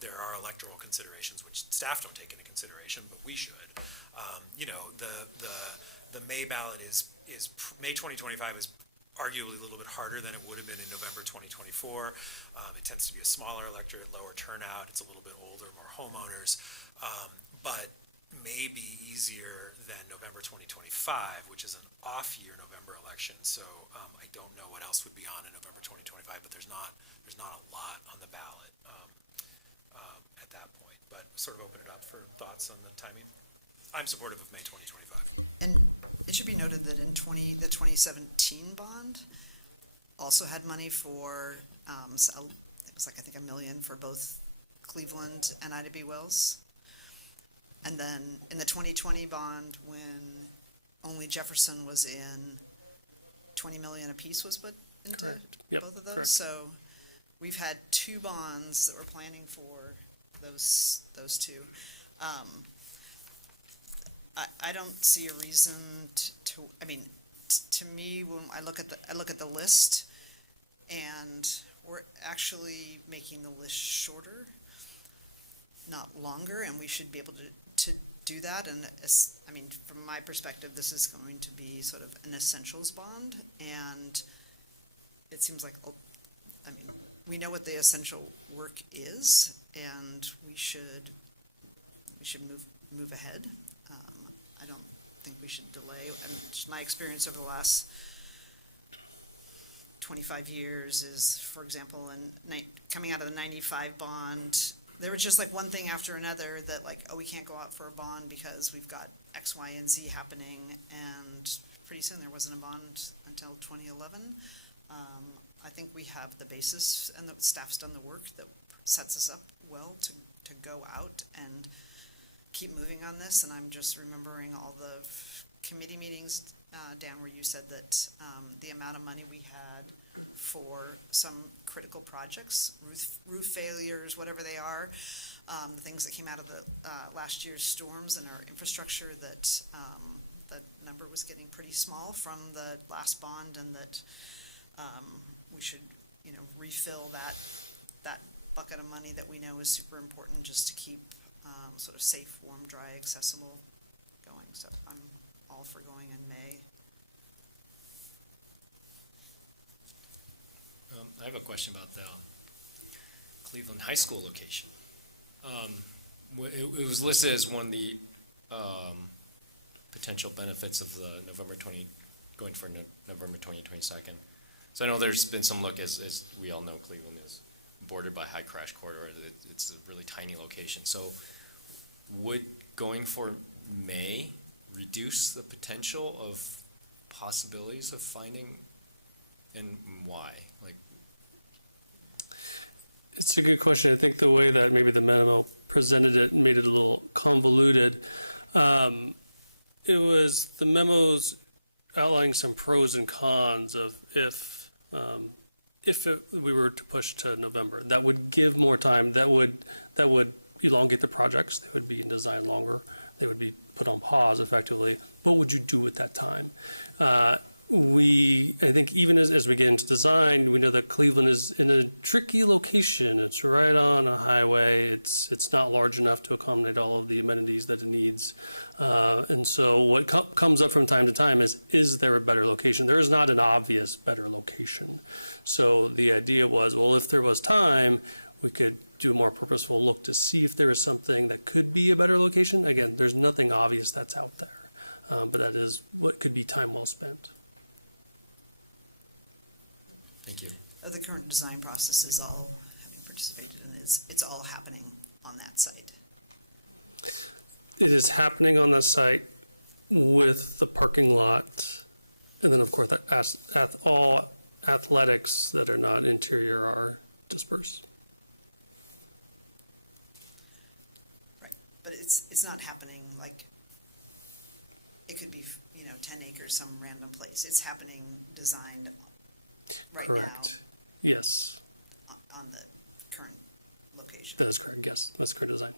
there are electoral considerations which staff don't take into consideration, but we should. The May ballot is May 2025 is arguably a little bit harder than it would have been in November 2024. It tends to be a smaller electorate, lower turnout. It's a little bit older, more homeowners, but may be easier than November 2025, which is an off-year November election. So I don't know what else would be on in November 2025, but there's not a lot on the ballot at that point. But sort of open it up for thoughts on the timing. I'm supportive of May 2025. And it should be noted that in the 2017 bond also had money for, it was like, I think, $1 million for both Cleveland and Ida B. Wells. And then in the 2020 bond, when only Jefferson was in, 20 million apiece was put into Correct. Yep, both of those. correct. So we've had two bonds that we're planning for those two. I don't see a reason to. I mean, to me, when I look at the list, and we're actually making the list shorter, not longer, and we should be able to do that. And I mean, from my perspective, this is going to be sort of an essentials bond, and it seems like, I mean, we know what the essential work is, and we should move ahead. I don't think we should delay. I mean, just my experience over the last 25 years is, for example, coming out of the 95 bond, there was just like one thing after another that like, oh, we can't go out for a bond because we've got X, Y, and Z happening, and pretty soon there wasn't a bond until 2011. I think we have the basis, and the staff's done the work that sets us up well to go out and keep moving on this. And I'm just remembering all the committee meetings, Dan, where you said that the amount of money we had for some critical projects, roof failures, whatever they are, the things that came out of the last year's storms and our infrastructure, that the number was getting pretty small from the last bond, and that we should, refill that bucket of money that we know is super important just to keep sort of safe, warm, dry, accessible going. So I'm all for going in May. I have a question about the Cleveland High School location. It was listed as one of the potential benefits of the going for November 2022. So I know there's been some look, as we all know, Cleveland is bordered by high crash corridor. It's a really tiny location. So would going for May reduce the potential of possibilities of finding, and why? Like, It's a good question. I think the way that maybe the memo presented it made it a little convoluted. It was the memos outlining some pros and cons of if we were to push to November. That would give more time. That would elongate the projects. They would be in design longer. They would be put on pause effectively. What would you do with that time? I think even as we get into design, we know that Cleveland is in a tricky location. It's right on a highway. It's not large enough to accommodate all of the amenities that it needs. And so what comes up from time to time is there a better location? There is not an obvious better location. So the idea was, well, if there was time, we could do a more purposeful look to see if there is something that could be a better location. Again, there's nothing obvious that's out there, but that is what could be time well spent. thank you. The current design process is all, having participated in it, it's all happening on that site. It is happening on the site with the parking lot, and then of course all athletics that are not interior disperse. Right, but it's not happening like, it could be, 10 acres, some random place. It's happening designed right now Correct. Yes, on the current location. that is correct. Yes, that's current design.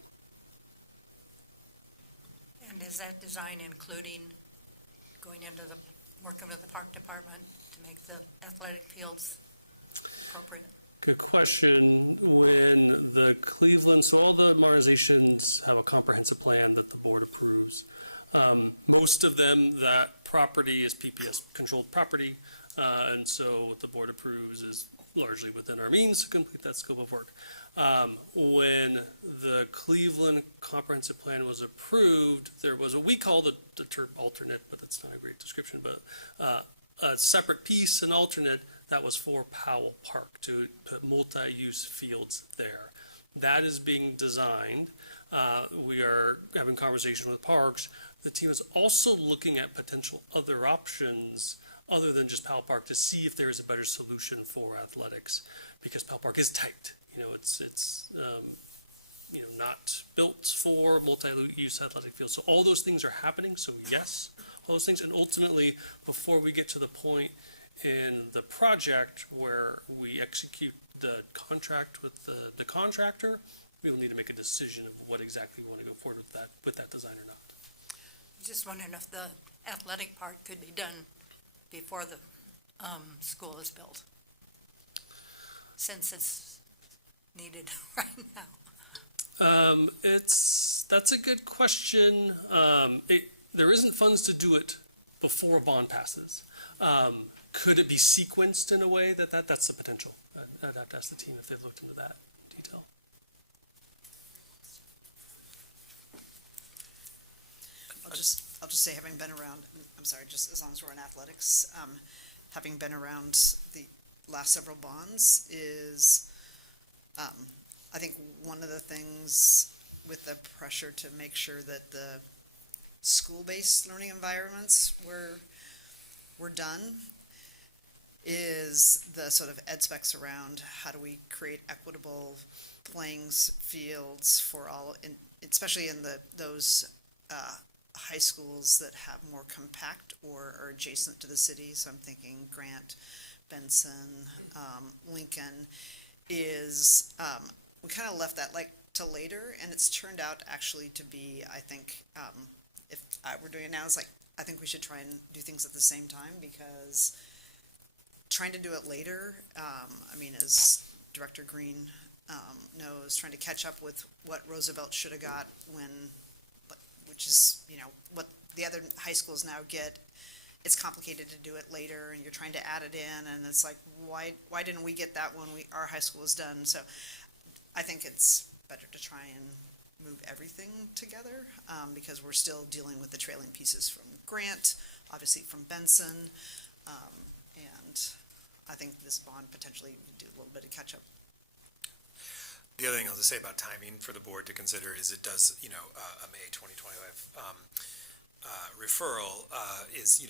And is that design including going into the, working with the park department to make the athletic fields appropriate? Good question. When the Cleveland, so all the modernizations have a comprehensive plan that the board approves. Most of them, that property is PPS controlled property. And so what the board approves is largely within our means to complete that scope of work. When the Cleveland comprehensive plan was approved, there was what we call the term alternate, but that's not a great description, but a separate piece, an alternate, that was for Powell Park to put multi-use fields there. That is being designed. We are having conversation with parks. The team is also looking at potential other options other than just Powell Park to see if there is a better solution for athletics, because Powell Park is tight. It's not built for multi-use athletic fields. So all those things are happening. So yes, all those things. And ultimately, before we get to the point in the project where we execute the contract with the contractor, we will need to make a decision of what exactly we want to go forward with that design or not. Just wondering if the athletic park could be done before the school is built, since it's needed right now. That's a good question. There isn't funds to do it before a bond passes. Could it be sequenced in a way that's the potential? I'd have to ask the team if they've looked into that detail. I'll just say, having been around, I'm sorry, just as long as we're in athletics, having been around the last several bonds is, I think one of the things with the pressure to make sure that the school-based learning environments were done is the sort of ed specs around how do we create equitable playing fields for all, especially in those high schools that have more compact or are adjacent to the city. So I'm thinking Grant, Benson, Lincoln, is we kind of left that till later, and it's turned out actually to be, I think, if I were doing it now, it's like, I think we should try and do things at the same time, because trying to do it later, as Director Green knows, trying to catch up with what Roosevelt should have got which is, what the other high schools now get. It's complicated to do it later, and you're trying to add it in, and it's like, why didn't we get that when our high school is done? So I think it's better to try and move everything together, because we're still dealing with the trailing pieces from Grant, obviously from Benson, and I think this bond potentially would do a little bit of catch up. The other thing I'll just say about timing for the board to consider is it does, a May 2025 referral is,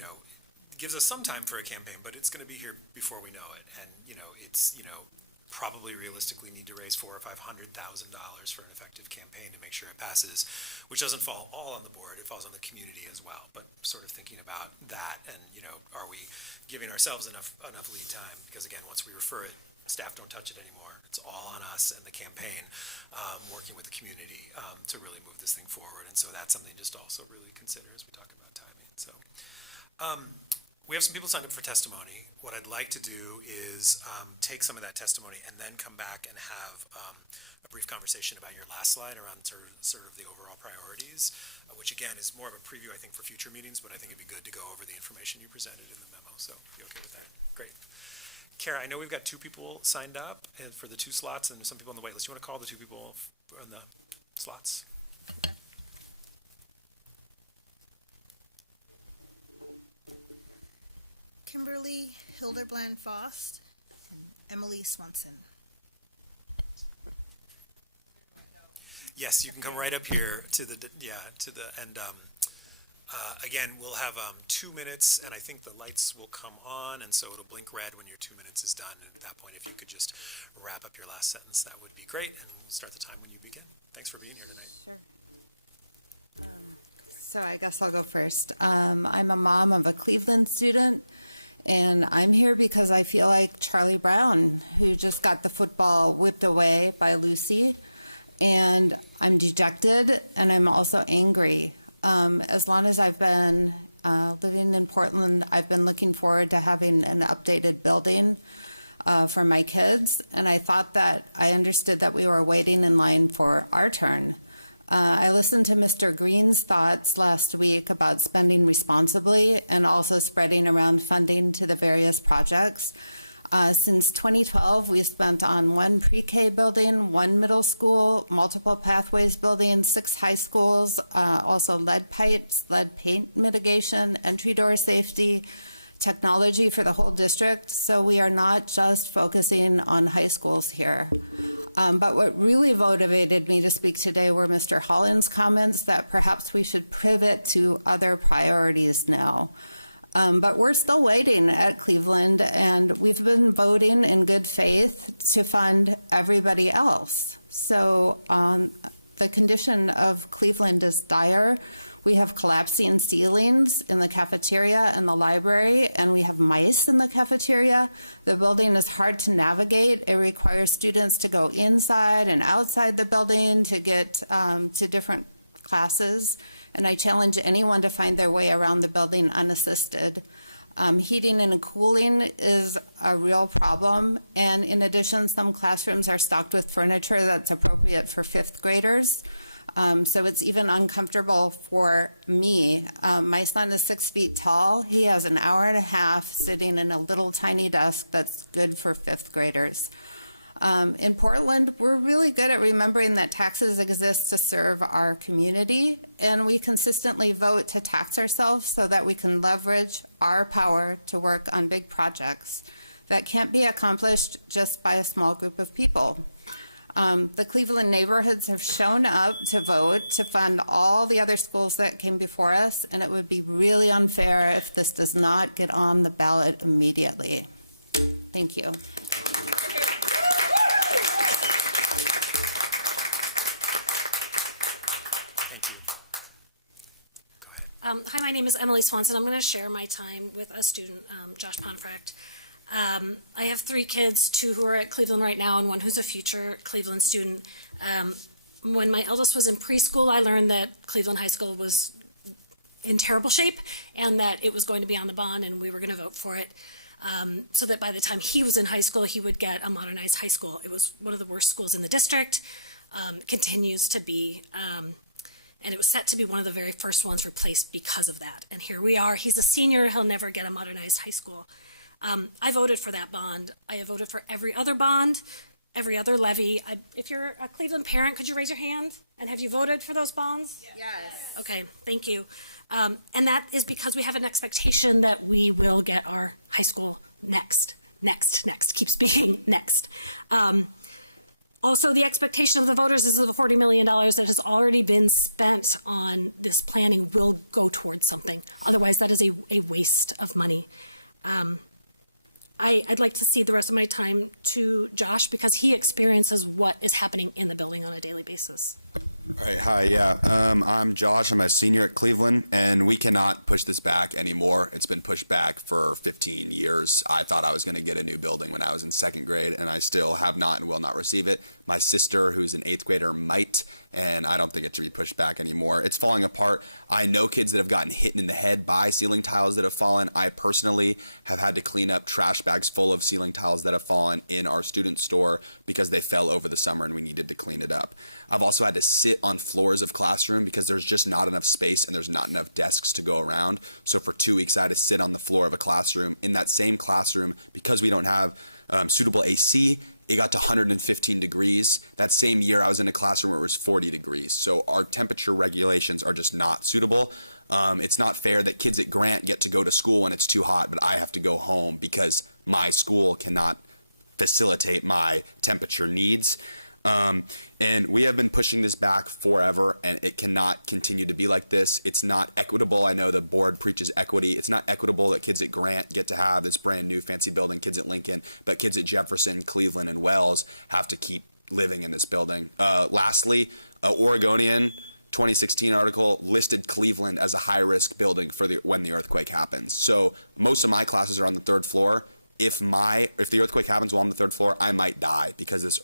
gives us some time for a campaign, but it's going to be here before we know it. And, it's, probably realistically need to raise $400,000 or $500,000 for an effective campaign to make sure it passes, which doesn't fall all on the board, it falls on the community as well. But sort of thinking about that and, are we giving ourselves enough lead time? Because again, once we refer it, staff don't touch it anymore. It's all on us and the campaign, working with the community to really move this thing forward. And so that's something just also really consider as we talk about timing. So we have some people signed up for testimony. What I'd like to do is take some of that testimony and then come back and have a brief conversation about your last slide around sort of the overall priorities, which again is more of a preview, I think, for future meetings, but I think it'd be good to go over the information you presented in the memo. So you okay with that? Great. Kara, I know we've got 2 people signed up and for the 2 slots and some people on the wait list. You want to call the 2 people on the slots? Okay. Kimberly Hildebrand Faust and Emily Swanson. Yes, you can come right up here to the and Again, we'll have 2 minutes, and I think the lights will come on, and so it'll blink red when your 2 minutes is done. And at that point, if you could just wrap up your last sentence, that would be great, and we'll start the time when you begin. Thanks for being here tonight. Sure. So I guess I'll go first. I'm a mom of a Cleveland student, and I'm here because I feel like Charlie Brown, who just got the football whipped away by Lucy, and I'm dejected, and I'm also angry. As long as I've been living in Portland, I've been looking forward to having an updated building for my kids, and I thought that I understood that we were waiting in line for our turn. I listened to Mr. Green's thoughts last week about spending responsibly and also spreading around funding to the various projects. Since 2012, we've spent on 1 pre-K building, 1 middle school, multiple pathways buildings, 6 high schools, also lead pipes, lead paint mitigation, entry door safety, technology for the whole district. So we are not just focusing on high schools here. But what really motivated me to speak today were Mr. Holland's comments that perhaps we should pivot to other priorities now. But we're still waiting at Cleveland, and we've been voting in good faith to fund everybody else. So the condition of Cleveland is dire. We have collapsing ceilings in the cafeteria and the library, and we have mice in the cafeteria. The building is hard to navigate. It requires students to go inside and outside the building to get to different classes. And I challenge anyone to find their way around the building unassisted. Heating and cooling is a real problem. And in addition, some classrooms are stocked with furniture that's appropriate for 5th graders. So it's even uncomfortable for me. My son is 6 feet tall. He has an hour and a half sitting in a little tiny desk that's good for 5th graders. In Portland, we're really good at remembering that taxes exist to serve our community, and we consistently vote to tax ourselves so that we can leverage our power to work on big projects that can't be accomplished just by a small group of people. The Cleveland neighborhoods have shown up to vote to fund all the other schools that came before us, and it would be really unfair if this does not get on the ballot immediately. Thank you. Thank you. Go ahead. Hi, my name is Emily Swanson. I'm going to share my time with a student, Josh Ponfract. I have 3 kids, 2 who are at Cleveland right now and 1 who's a future Cleveland student. When my eldest was in preschool, I learned that Cleveland High School was in terrible shape and that it was going to be on the bond and we were going to vote for it. So that by the time he was in high school, he would get a modernized high school. It was one of the worst schools in the district, continues to be, and it was set to be one of the very first ones replaced because of that. And here we are. He's a senior. He'll never get a modernized high school. I voted for that bond. I have voted for every other bond, every other levy. If you're a Cleveland parent, could you raise your hand? And have you voted for those bonds? Yes. Okay, thank you. And that is because we have an expectation that we will get our high school next, keeps being next. Also, the expectation of the voters is that the $40 million that has already been spent on this planning will go towards something. Otherwise, that is a waste of money. I'd like to see the rest of my time to Josh because he experiences what is happening in the building on a daily basis. All right, hi, yeah. I'm Josh. I'm a senior at Cleveland, and we cannot push this back anymore. It's been pushed back for 15 years. I thought I was going to get a new building when I was in 2nd grade, and I still have not and will not receive it. My sister, who's an 8th grader, might, and I don't think it should be pushed back anymore. It's falling apart. I know kids that have gotten hit in the head by ceiling tiles that have fallen. I personally have had to clean up trash bags full of ceiling tiles that have fallen in our student store because they fell over the summer and we needed to clean it up. I've also had to sit on floors of classroom because there's just not enough space and there's not enough desks to go around. So for 2 weeks, I had to sit on the floor of a classroom. In that same classroom, because we don't have suitable AC, it got to 115 degrees. That same year, I was in a classroom where it was 40 degrees. So our temperature regulations are just not suitable. It's not fair that kids at Grant get to go to school when it's too hot, but I have to go home because my school cannot facilitate my temperature needs. And we have been pushing this back forever, and it cannot continue to be like this. It's not equitable. I know the board preaches equity. It's not equitable that kids at Grant get to have this brand new fancy building, kids at Lincoln, but kids at Jefferson, Cleveland, and Wells have to keep living in this building. Lastly, Oregonian 2016 article listed Cleveland as a high-risk building for when the earthquake happens. So most of my classes are on the third floor. If the earthquake happens while I'm on the third floor, I might die because this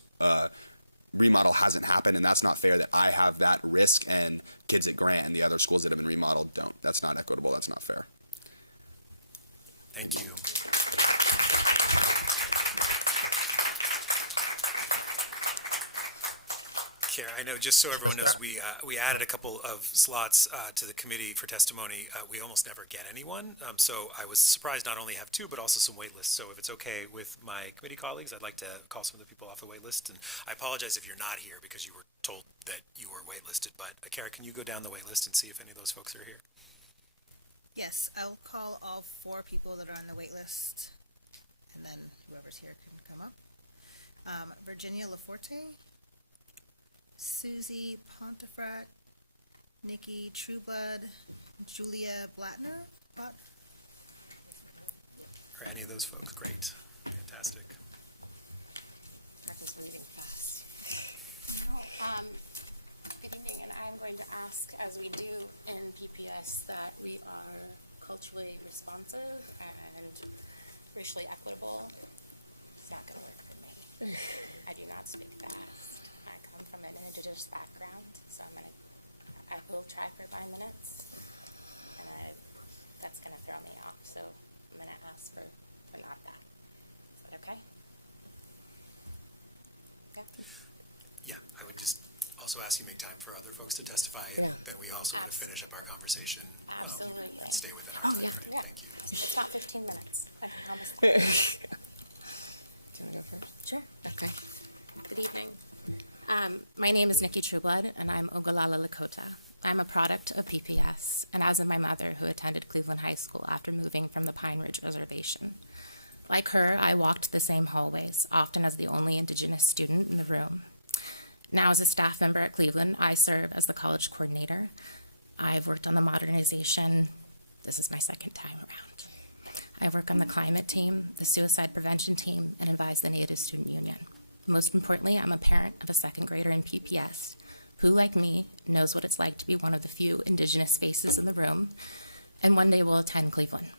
remodel hasn't happened, and that's not fair that I have that risk and kids at Grant and the other schools that have been remodeled don't. That's not equitable. That's not fair. Thank you. Kara, I know, just so everyone knows, we added a couple of slots to the committee for testimony. We almost never get anyone, so I was surprised not only have two, but also some wait lists. So if it's okay with my committee colleagues, I'd like to call some of the people off the wait list. And I apologize if you're not here because you were told that you were waitlisted. But Kara, can you go down the wait list and see if any of those folks are here? Yes, I'll call all 4 people that are on the wait list, and then whoever's here can come up. Virginia Laforte, Susie Pontefract, Nikki Trueblood, Julia Blattner. Are any of those folks? Great. Fantastic. Practice reading fast. Good evening, and I'm going to ask, as we do in PPS, that we are culturally responsive and racially equitable. It's not going to work for me. I do not speak fast. I come from an indigenous background, so I will try for 5 minutes, and that's going to throw me off. So I'm going to ask for not that. Is that okay? Yeah. Yeah, I would just also ask you to make time for other folks to testify. Yeah. That we also want to finish up our conversation. Absolutely. You can stay with that. Oh, yeah. Yeah. It's not 15 minutes. I can promise that. Do you want to go first? Sure. Okay. Good evening. My name is Nikki Trueblood, and I'm Ogallala Lakota. I'm a product of PPS, and as in my mother, who attended Cleveland High School after moving from the Pine Ridge Reservation. Like her, I walked the same hallways, often as the only Indigenous student in the room. Now, as a staff member at Cleveland, I serve as the college coordinator. I've worked on the modernization. This is my second time around. I work on the climate team, the suicide prevention team, and advise the Native Student Union. Most importantly, I'm a parent of a second grader in PPS who, like me, knows what it's like to be one of the few Indigenous faces in the room, and one day will attend Cleveland.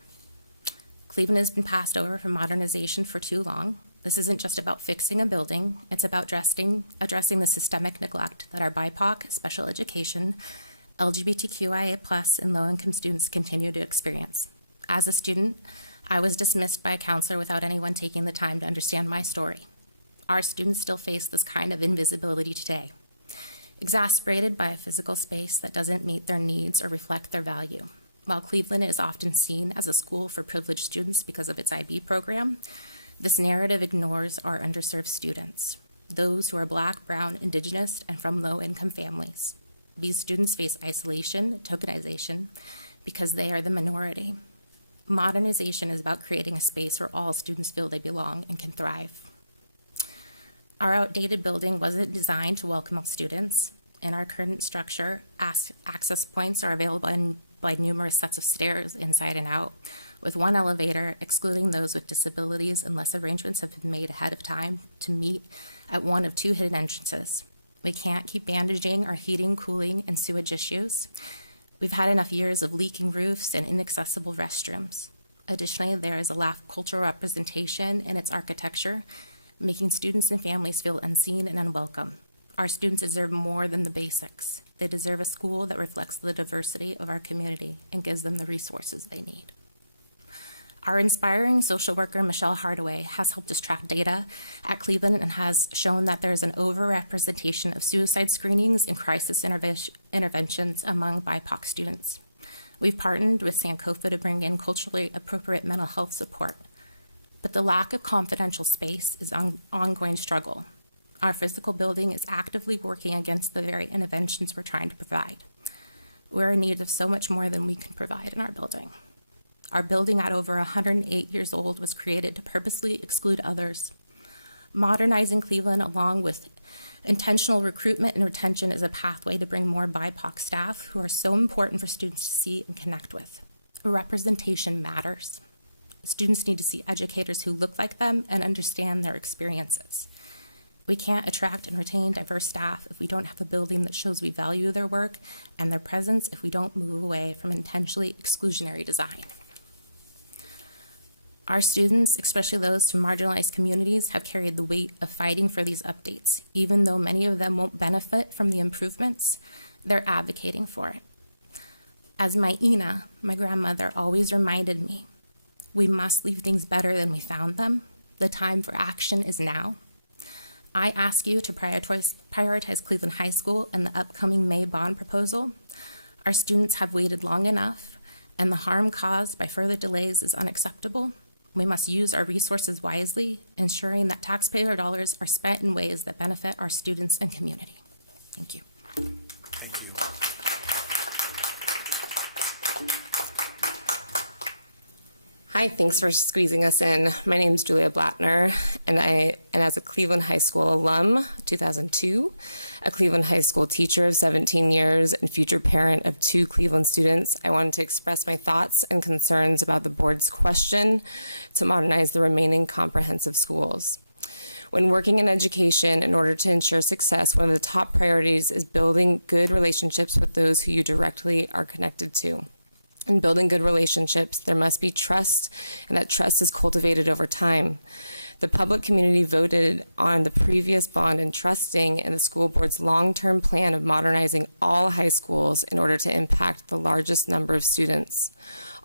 Cleveland has been passed over for modernization for too long. This isn't just about fixing a building, it's about addressing the systemic neglect that our BIPOC, special education, LGBTQIA+, and low-income students continue to experience. As a student, I was dismissed by a counselor without anyone taking the time to understand my story. Our students still face this kind of invisibility today, exacerbated by a physical space that doesn't meet their needs or reflect their value. While Cleveland is often seen as a school for privileged students because of its IB program, this narrative ignores our underserved students, those who are Black, Brown, Indigenous, and from low-income families. These students face isolation, tokenization, because they are the minority. Modernization is about creating a space where all students feel they belong and can thrive. Our outdated building wasn't designed to welcome all students. In our current structure, access points are available by numerous sets of stairs inside and out, with one elevator, excluding those with disabilities unless arrangements have been made ahead of time to meet at one of 2 hidden entrances. We can't keep bandaging our heating, cooling, and sewage issues. We've had enough years of leaking roofs and inaccessible restrooms. Additionally, there is a lack of cultural representation in its architecture, making students and families feel unseen and unwelcome. Our students deserve more than the basics. They deserve a school that reflects the diversity of our community and gives them the resources they need. Our inspiring social worker, Michelle Hardaway, has helped us track data at Cleveland and has shown that there is an overrepresentation of suicide screenings and crisis interventions among BIPOC students. We've partnered with Sankofa to bring in culturally appropriate mental health support, but the lack of confidential space is an ongoing struggle. Our physical building is actively working against the very interventions we're trying to provide. We're in need of so much more than we can provide in our building. Our building, at over 108 years old, was created to purposely exclude others. Modernizing Cleveland, along with intentional recruitment and retention, is a pathway to bring more BIPOC staff who are so important for students to see and connect with. Representation matters. Students need to see educators who look like them and understand their experiences. We can't attract and retain diverse staff if we don't have a building that shows we value their work and their presence, if we don't move away from intentionally exclusionary design. Our students, especially those from marginalized communities, have carried the weight of fighting for these updates. Even though many of them won't benefit from the improvements, they're advocating for it. As my Ina, my grandmother, always reminded me, we must leave things better than we found them. The time for action is now. I ask you to prioritize Cleveland High School and the upcoming May bond proposal. Our students have waited long enough, and the harm caused by further delays is unacceptable. We must use our resources wisely, ensuring that taxpayer dollars are spent in ways that benefit our students and community. Thank you. Thank you. Hi, thanks for squeezing us in. My name is Julia Blattner, and as a Cleveland High School alum, 2002, a Cleveland High School teacher of 17 years, and future parent of 2 Cleveland students, I wanted to express my thoughts and concerns about the board's question to modernize the remaining comprehensive schools. When working in education, in order to ensure success, one of the top priorities is building good relationships with those who you directly are connected to. In building good relationships, there must be trust, and that trust is cultivated over time. The public community voted on the previous bond and trusting in the school board's long-term plan of modernizing all high schools in order to impact the largest number of students.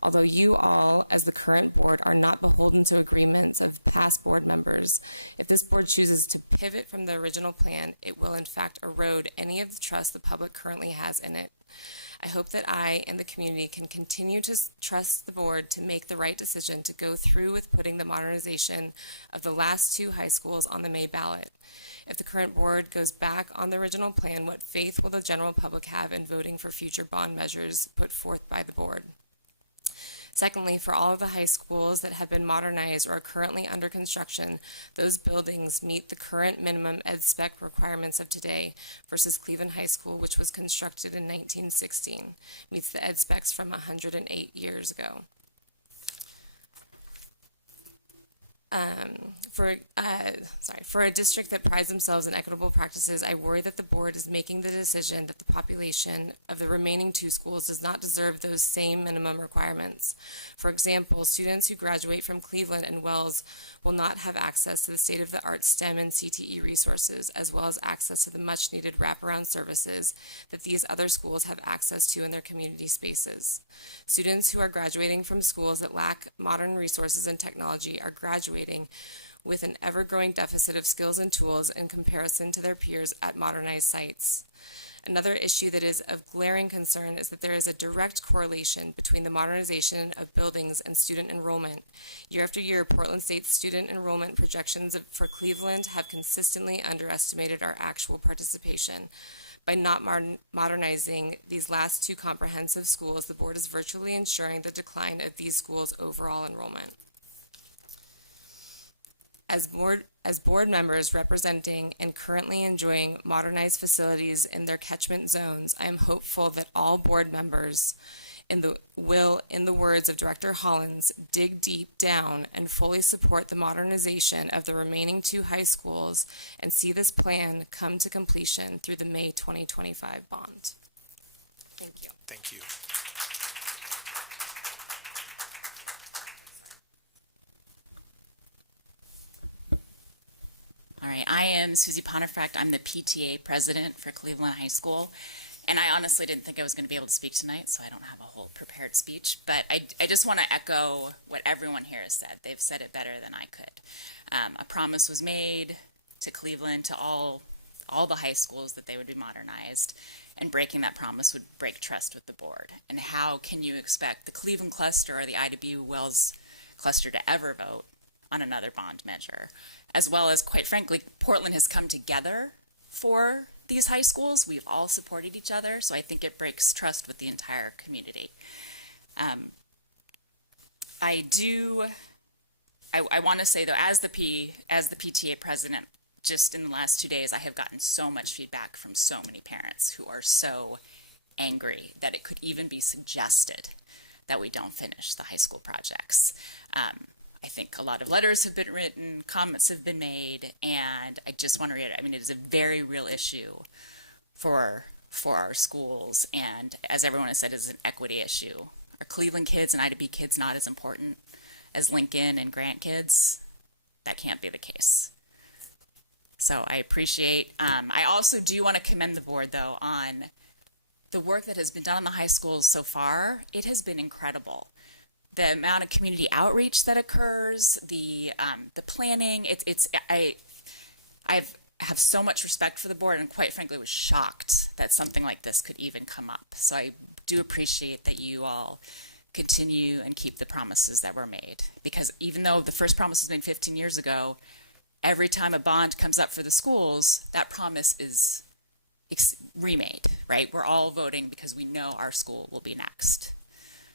Although you all, as the current board, are not beholden to agreements of past board members, if this board chooses to pivot from the original plan, it will in fact erode any of the trust the public currently has in it. I hope that I and the community can continue to trust the board to make the right decision to go through with putting the modernization of the last 2 high schools on the May ballot. If the current board goes back on the original plan, what faith will the general public have in voting for future bond measures put forth by the board? Secondly, for all of the high schools that have been modernized or are currently under construction, those buildings meet the current minimum ed spec requirements of today versus Cleveland High School, which was constructed in 1916, meets the ed specs from 108 years ago. For a district that prides themselves in equitable practices, I worry that the board is making the decision that the population of the remaining 2 schools does not deserve those same minimum requirements. For example, students who graduate from Cleveland and Wells will not have access to the state-of-the-art STEM and CTE resources, as well as access to the much-needed wraparound services that these other schools have access to in their community spaces. Students who are graduating from schools that lack modern resources and technology are graduating with an ever-growing deficit of skills and tools in comparison to their peers at modernized sites. Another issue that is of glaring concern is that there is a direct correlation between the modernization of buildings and student enrollment. Year after year, Portland State's student enrollment projections for Cleveland have consistently underestimated our actual participation. By not modernizing these last 2 comprehensive schools, the board is virtually ensuring the decline of these schools' overall enrollment. As board members representing and currently enjoying modernized facilities in their catchment zones, I am hopeful that all board members will, in the words of Director Hollins, dig deep down and fully support the modernization of the remaining 2 high schools and see this plan come to completion through the May 2025 bond. Thank you. Thank you. All right, I am Susie Ponifract. I'm the PTA president for Cleveland High School. And I honestly didn't think I was going to be able to speak tonight, so I don't have a whole prepared speech. But I just want to echo what everyone here has said. They've said it better than I could. A promise was made to Cleveland, to all the high schools, that they would be modernized. And breaking that promise would break trust with the board. And how can you expect the Cleveland cluster or the Ida B. Wells cluster to ever vote on another bond measure? As well as, quite frankly, Portland has come together for these high schools. We've all supported each other, so I think it breaks trust with the entire community. I do I want to say though, as the PTA president, just in the last 2 days, I have gotten so much feedback from so many parents who are so angry that it could even be suggested that we don't finish the high school projects. I think a lot of letters have been written, comments have been made, and I just want to reiterate, I mean, it is a very real issue for our schools, and as everyone has said, it's an equity issue. Are Cleveland kids and IDB kids not as important as Lincoln and Grant kids? That can't be the case. So I appreciate, I also do want to commend the board though on the work that has been done on the high schools so far. It has been incredible. The amount of community outreach that occurs, the planning, I have so much respect for the board, and quite frankly was shocked that something like this could even come up. So I do appreciate that you all continue and keep the promises that were made, because even though the first promise was made 15 years ago, every time a bond comes up for the schools, that promise is remade, right? We're all voting because we know our school will be next.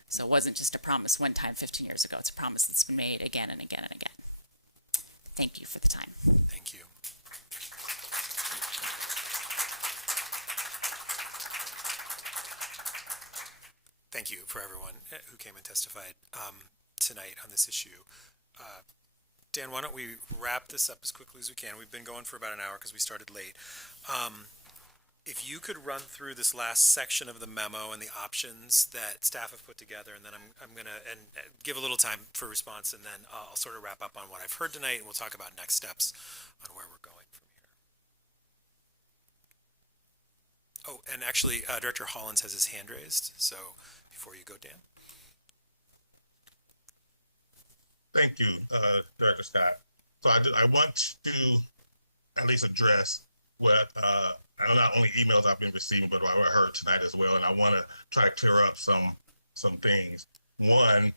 So it wasn't just a promise one time 15 years ago. It's a promise that's been made again and again and again. Thank you for the time. Thank you. Thank you for everyone who came and testified tonight on this issue. Dan, why don't we wrap this up as quickly as we can? We've been going for about an hour because we started late. If you could run through this last section of the memo and the options that staff have put together, and then I'm going to give a little time for response, and then I'll sort of wrap up on what I've heard tonight, and we'll talk about next steps on where we're going from here. Oh, and actually, Director Hollins has his hand raised, so before you go, Dan. Thank you, Director Scott. So I want to at least address what I know not only emails I've been receiving, but what I heard tonight as well, and I want to try to clear up some things. One,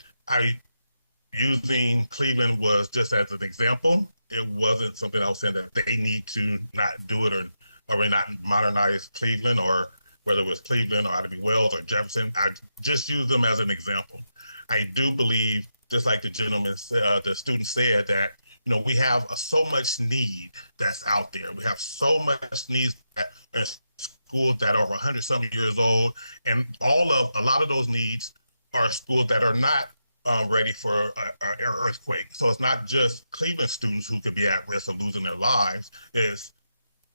using Cleveland was just as an example. It wasn't something I was saying that they need to not do it or not modernize Cleveland, or whether it was Cleveland or IDB Wells or Jefferson. I just use them as an example. I do believe, just like the gentleman, the student said, that we have so much need that's out there. We have so much needs in schools that are over 100-something years old, and a lot of those needs are schools that are not ready for an earthquake. So it's not just Cleveland students who could be at risk of losing their lives. It's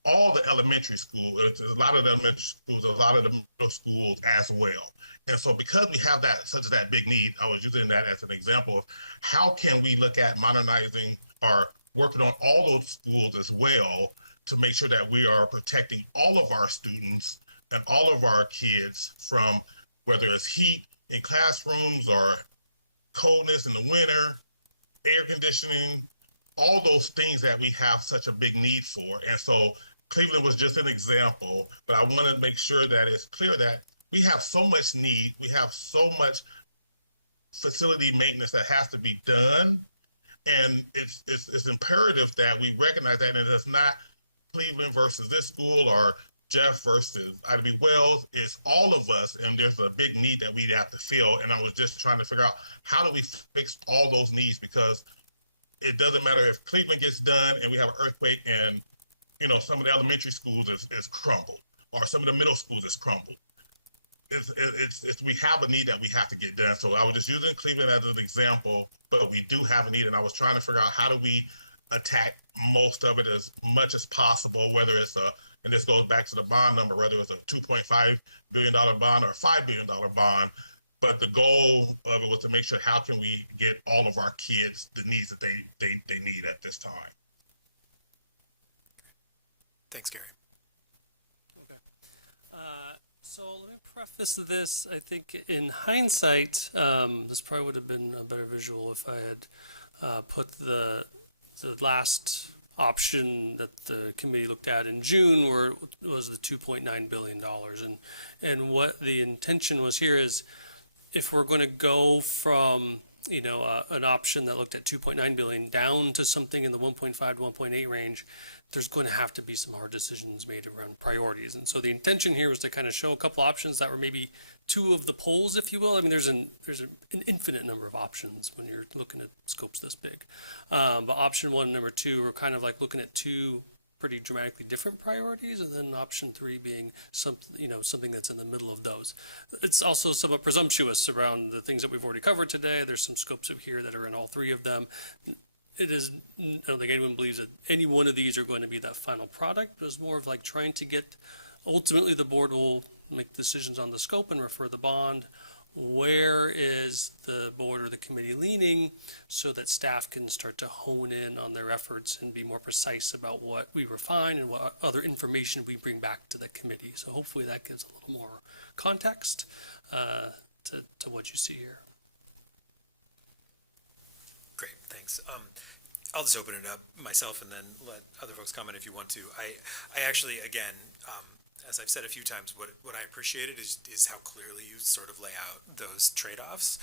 all the elementary schools. It's a lot of the elementary schools, a lot of the middle schools as well. And so because we have that big need, I was using that as an example of how can we look at modernizing or working on all those schools as well to make sure that we are protecting all of our students and all of our kids from whether it's heat in classrooms or coldness in the winter, air conditioning, all those things that we have such a big need for. And so Cleveland was just an example, but I want to make sure that it's clear that we have so much need, we have so much facility maintenance that has to be done, and it's imperative that we recognize that, and it's not Cleveland versus this school or Jeff versus IDB Wells. It's all of us, and there's a big need that we have to fill. And I was just trying to figure out how do we fix all those needs, because it doesn't matter if Cleveland gets done and we have an earthquake and some of the elementary schools is crumbled, or some of the middle schools is crumbled. We have a need that we have to get done. So I was just using Cleveland as an example, but we do have a need, and I was trying to figure out how do we attack most of it as much as possible, whether it's and this goes back to the bond number, whether it's a $2.5 billion bond or a $5 billion bond. But the goal of it was to make sure how can we get all of our kids the needs that they need at this time. Thanks, Gary. Okay. So let me preface this. I think in hindsight, this probably would have been a better visual if I had put the last option that the committee looked at in June, where it was the $2.9 billion. And what the intention was here is, if we're going to go from an option that looked at 2.9 billion down to something in the 1.5 to 1.8 range, there's going to have to be some hard decisions made around priorities. And so the intention here was to kind of show a couple options that were maybe two of the poles, if you will. I mean, there's an infinite number of options when you're looking at scopes this big. But option 1 and number 2 were kind of like looking at two pretty dramatically different priorities, and then option 3 being something that's in the middle of those. It's also somewhat presumptuous around the things that we've already covered today. There's some scopes up here that are in all three of them. I don't think anyone believes that any one of these are going to be that final product, but it's more of like trying to get, ultimately the board will make decisions on the scope and refer the bond. Where is the board or the committee leaning so that staff can start to hone in on their efforts and be more precise about what we refine and what other information we bring back to the committee. So hopefully that gives a little more context to what you see here. Great, thanks. I'll just open it up myself and then let other folks comment if you want to. I actually, again, as I've said a few times, what I appreciated is how clearly you sort of lay out those trade-offs.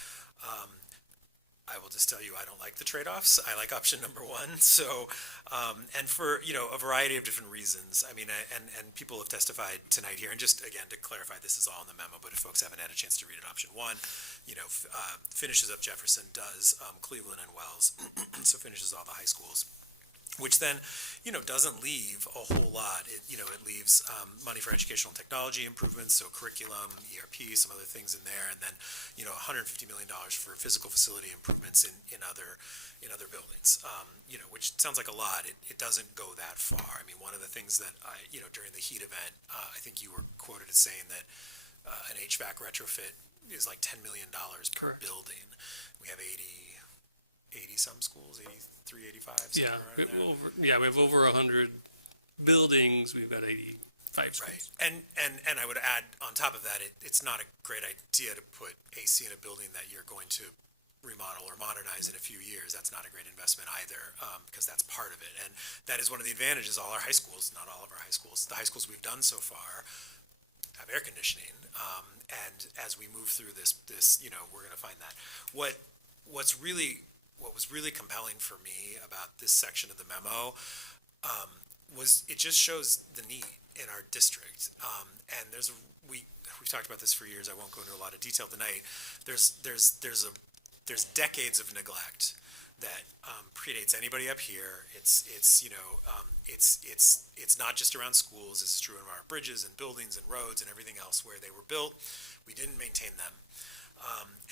I will just tell you, I don't like the trade-offs. I like option number 1. So, and for, a variety of different reasons. I mean, and people have testified tonight here, and just again, to clarify, this is all in the memo, but if folks haven't had a chance to read it, option 1, finishes up Jefferson, does Cleveland and Wells, so finishes all the high schools. Which then, doesn't leave a whole lot. It leaves money for educational technology improvements, so curriculum, ERP, some other things in there, and then, $150 million for physical facility improvements in other buildings. Which sounds like a lot. It doesn't go that far. I mean, one of the things that during the heat event, I think you were quoted as saying that an HVAC retrofit is like $10 million per Correct. building. We have 80 some schools, 83, 85. Yeah, we have over 100 buildings. We've got 85 schools. Right. And I would add on top of that, it's not a great idea to put AC in a building that you're going to remodel or modernize in a few years. That's not a great investment either, because that's part of it. And that is one of the advantages. All our high schools, not all of our high schools, the high schools we've done so far have air conditioning. And as we move through this, we're going to find that. What was really compelling for me about this section of the memo was it just shows the need in our district. And we've talked about this for years. I won't go into a lot of detail tonight. There's decades of neglect that predates anybody up here. It's not just around schools. This is true in our bridges and buildings and roads and everything else where they were built. We didn't maintain them,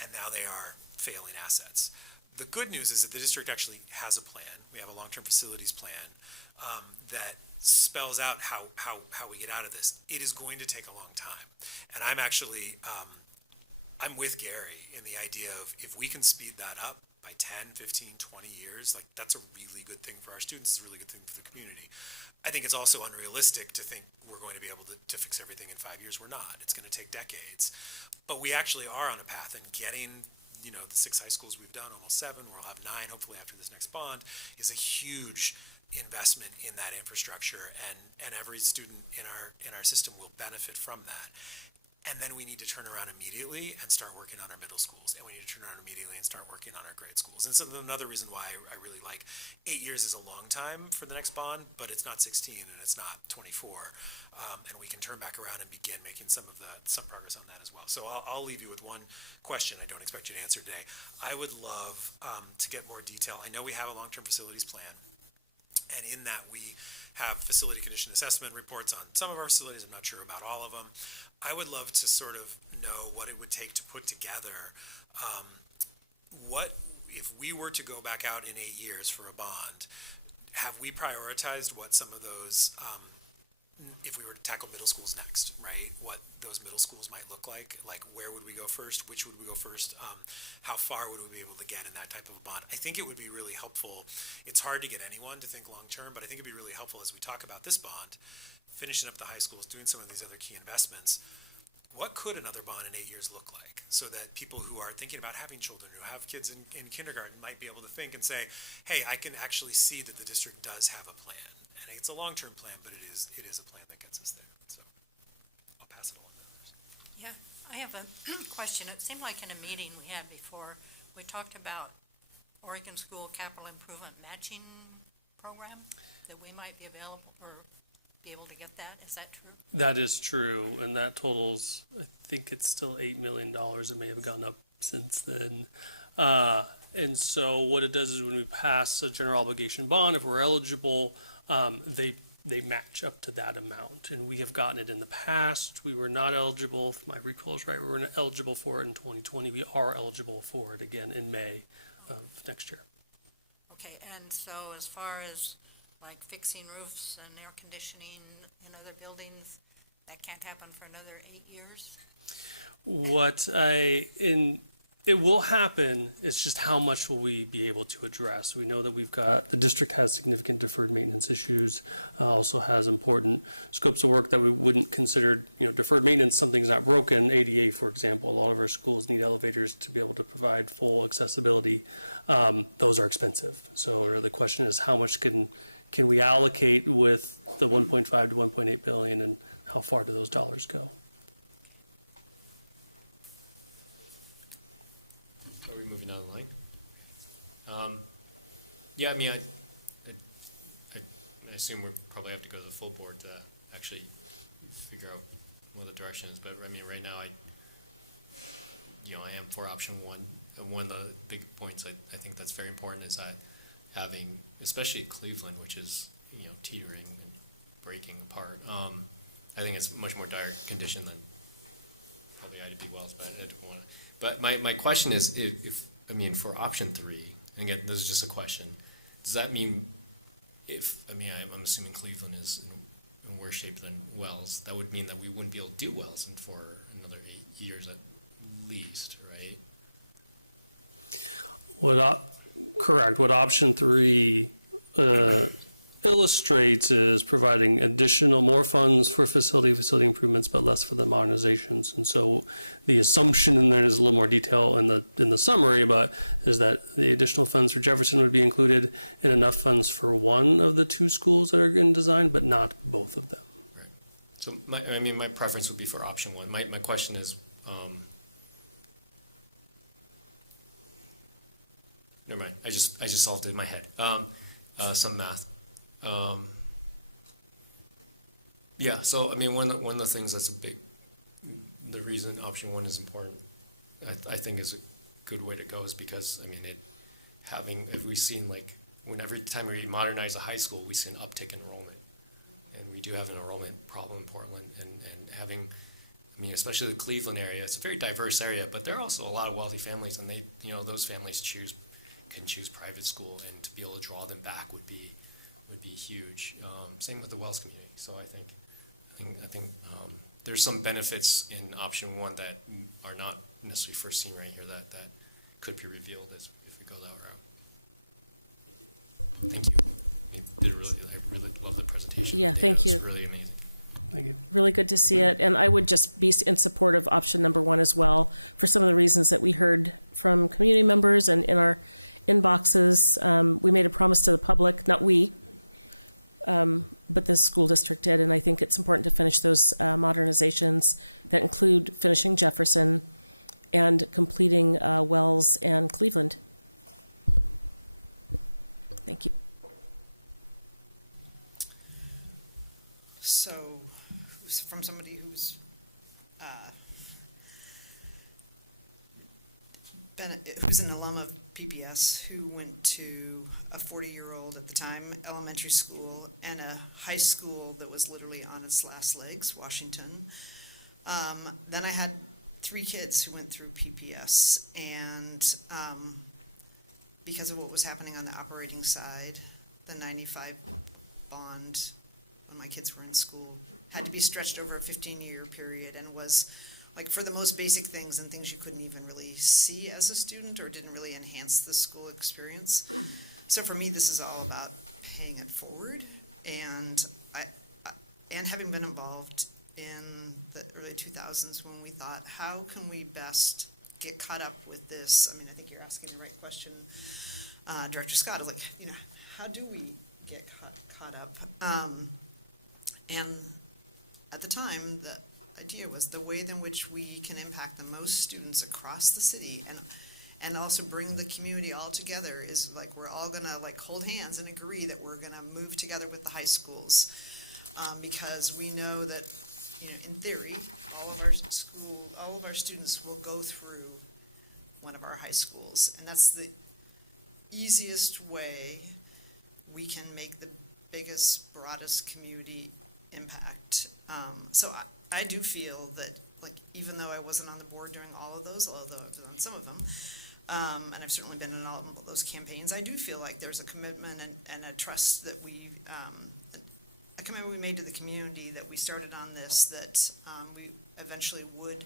and now they are failing assets. The good news is that the district actually has a plan. We have a long-term facilities plan that spells out how we get out of this. It is going to take a long time, and I'm actually I'm with Gary in the idea of if we can speed that up by 10, 15, 20 years, like that's a really good thing for our students. It's a really good thing for the community. I think it's also unrealistic to think we're going to be able to fix everything in 5 years. We're not. It's going to take decades. But we actually are on a path, and getting the 6 high schools we've done, almost 7, we'll have 9 hopefully after this next bond, is a huge investment in that infrastructure, and every student in our system will benefit from that. And then we need to turn around immediately and start working on our middle schools, and we need to turn around immediately and start working on our grade schools. And so another reason why I really like 8 years is a long time for the next bond, but it's not 16 and it's not 24, and we can turn back around and begin making some progress on that as well. So I'll leave you with one question I don't expect you to answer today. I would love to get more detail. I know we have a long-term facilities plan, and in that we have facility condition assessment reports on some of our facilities. I'm not sure about all of them. I would love to sort of know what it would take to put together what if we were to go back out in 8 years for a bond, have we prioritized what some of those, if we were to tackle middle schools next, right? What those middle schools might look like where would we go first, which would we go first, how far would we be able to get in that type of a bond? I think it would be really helpful. It's hard to get anyone to think long-term, but I think it'd be really helpful as we talk about this bond, finishing up the high schools, doing some of these other key investments. What could another bond in 8 years look like? So that people who are thinking about having children, who have kids in kindergarten, might be able to think and say, hey, I can actually see that the district does have a plan. And it's a long-term plan, but it is a plan that gets us there. So I'll pass it on to others. Yeah, I have a question. It seemed like in a meeting we had before we talked about Oregon School Capital Improvement Matching Program, that we might be available or be able to get that. Is that true? That is true, and that totals, I think it's still $8 million. It may have gone up since then. And so what it does is when we pass a general obligation bond, if we're eligible, they match up to that amount. And we have gotten it in the past. We were not eligible, if my recall is right, we were not eligible for it in 2020. We are eligible for it again in May of next year. Okay, and so as far as like fixing roofs and air conditioning in other buildings, that can't happen for another 8 years? It will happen, it's just how much will we be able to address? We know that the district has significant deferred maintenance issues, also has important scopes of work that we wouldn't consider, deferred maintenance, something's not broken. ADA, for example, a lot of our schools need elevators to be able to provide full accessibility. Those are expensive. So the question is, how much can we allocate with the 1.5 to 1.8 billion, and how far do those dollars go? Are we moving down the line? Yeah, I mean, I assume we'll probably have to go to the full board to actually figure out what the direction is. But I mean, right now, I am for option one. And one of the big points I think that's very important is that having, especially Cleveland, which is teetering and breaking apart. I think it's much more dire condition than probably IDB Wells, but I don't want to. But my question is, if for option 3, and again, this is just a question, does that mean I'm assuming Cleveland is in worse shape than Wells, that would mean that we wouldn't be able to do Wells for another 8 years at least, right? Correct. What option 3 illustrates is providing more funds for facility improvements, but less for the modernizations. And so the assumption, and there's a little more detail in the summary, but is that the additional funds for Jefferson would be included, and enough funds for one of the 2 schools that are in design, but not both of them. Right. So my preference would be for option 1. My question is, never mind. I just solved it in my head. Some math. Yeah, so one of the things that's the reason option 1 is important, I think is a good way to go, is because if we've seen every time we modernize a high school, we see an uptick in enrollment, and we do have an enrollment problem in Portland, and having, especially the Cleveland area, it's a very diverse area, but there are also a lot of wealthy families, and those families can choose private school, and to be able to draw them back would be huge. Same with the Wells community. So I think there's some benefits in option 1 that are not necessarily first seen right here that could be revealed if we go that route. Thank you. I really love the presentation. Yeah, thank you. It's really amazing. Thank you. Really good to see it. And I would just be in support of option number 1 as well, for some of the reasons that we heard from community members and in our inboxes. We made a promise to the public, not we, but the school district did, and I think it's important to finish those modernizations that include finishing Jefferson and completing Wells and Cleveland. Thank you. So, from somebody who's who's an alum of PPS, who went to a 40-year-old at the time elementary school and a high school that was literally on its last legs, Washington. Then I had 3 kids who went through PPS, and because of what was happening on the operating side, the 95 bond when my kids were in school had to be stretched over a 15-year period, and was for the most basic things and things you couldn't even really see as a student or didn't really enhance the school experience. So for me, this is all about paying it forward, and and having been involved in the early 2000s when we thought, how can we best get caught up with this? I think you're asking the right question, Director Scott, how do we get caught up? And at the time, the idea was the way in which we can impact the most students across the city and also bring the community all together is like we're all gonna like hold hands and agree that we're gonna move together with the high schools. Because we know that, you know, in theory, all of our students will go through one of our high schools, and that's the easiest way we can make the biggest, broadest community impact. So I do feel that, like, even though I wasn't on the board during all of those, although I've done some of them, and I've certainly been in all of those campaigns, I do feel like there's a commitment and a trust that a commitment we made to the community that we started on this, that we eventually would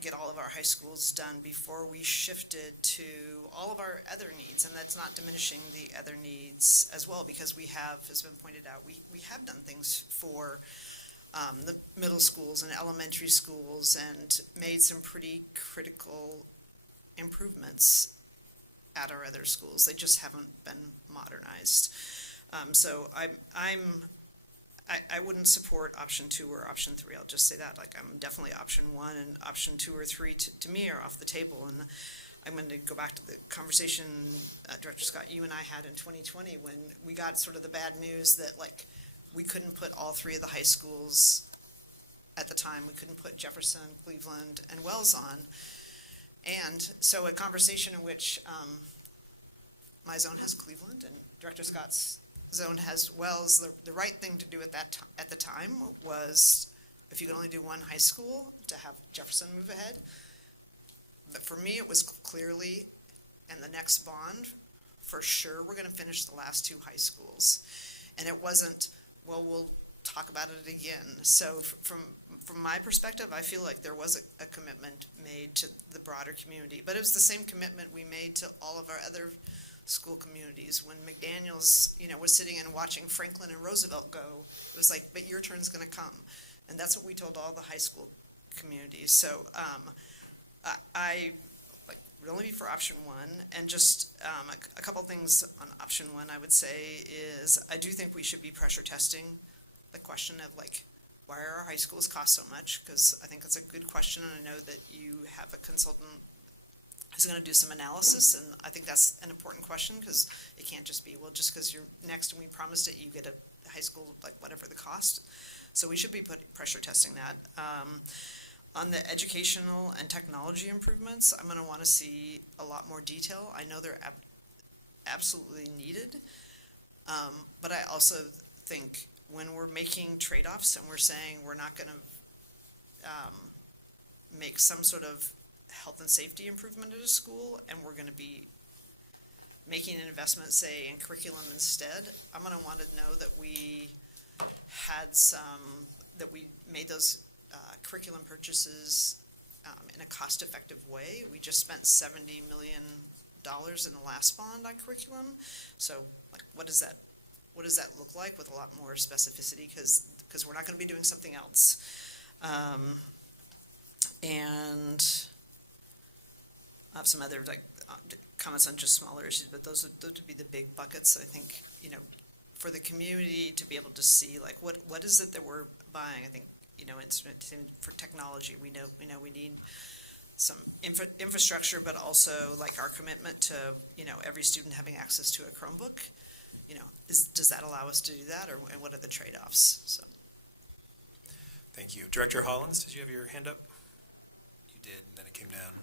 get all of our high schools done before we shifted to all of our other needs, and that's not diminishing the other needs as well, because we have, as been pointed out, we have done things for the middle schools and elementary schools and made some pretty critical improvements at our other schools. They just haven't been modernized. So I wouldn't support option 2 or option 3. I'll just say that. Like, I'm definitely option 1, and option 2 or 3 to me are off the table. And I'm going to go back to the conversation, Director Scott, you and I had in 2020 when we got sort of the bad news that, like, we couldn't put all 3 of the high schools at the time. We couldn't put Jefferson, Cleveland, and Wells on. And so a conversation in which my zone has Cleveland and Director Scott's zone has Wells. The right thing to do at the time was, if you could only do one high school, to have Jefferson move ahead. But for me, it was clearly, and the next bond, for sure, we're going to finish the last 2 high schools. And it wasn't, well, we'll talk about it again. So from my perspective, I feel like there was a commitment made to the broader community. But it was the same commitment we made to all of our other school communities. When McDaniels, you know, was sitting and watching Franklin and Roosevelt go, it was like, but your turn's going to come. And that's what we told all the high school communities. So I would only be for option 1. And just a couple things on option 1 I would say is I do think we should be pressure testing the question of, like, why are our high schools cost so much? Because I think that's a good question, and I know that you have a consultant who's going to do some analysis, and I think that's an important question, because it can't just be, well, just because you're next and we promised it, you get a high school, like, whatever the cost. So we should be pressure testing that. On the educational and technology improvements, I'm going to want to see a lot more detail. I know they're absolutely needed, but I also think when we're making trade-offs and we're saying we're not going to make some sort of health and safety improvement at a school, and we're going to be making an investment, say, in curriculum instead, I'm going to want to know that we had that we made those curriculum purchases in a cost-effective way. We just spent $70 million in the last bond on curriculum. So, like, what does that look like with a lot more specificity? Because we're not going to be doing something else. And I have some other comments on just smaller issues, but those would be the big buckets. I think, you know, for the community to be able to see, like, what is it that we're buying. I think, you know, it's for technology. We know we need some infrastructure, but also, like, our commitment to, you know, every student having access to a Chromebook. You know, does that allow us to do that, and what are the trade-offs? So. Thank you. Director Hollins, did you have your hand up? You did, and then it came down.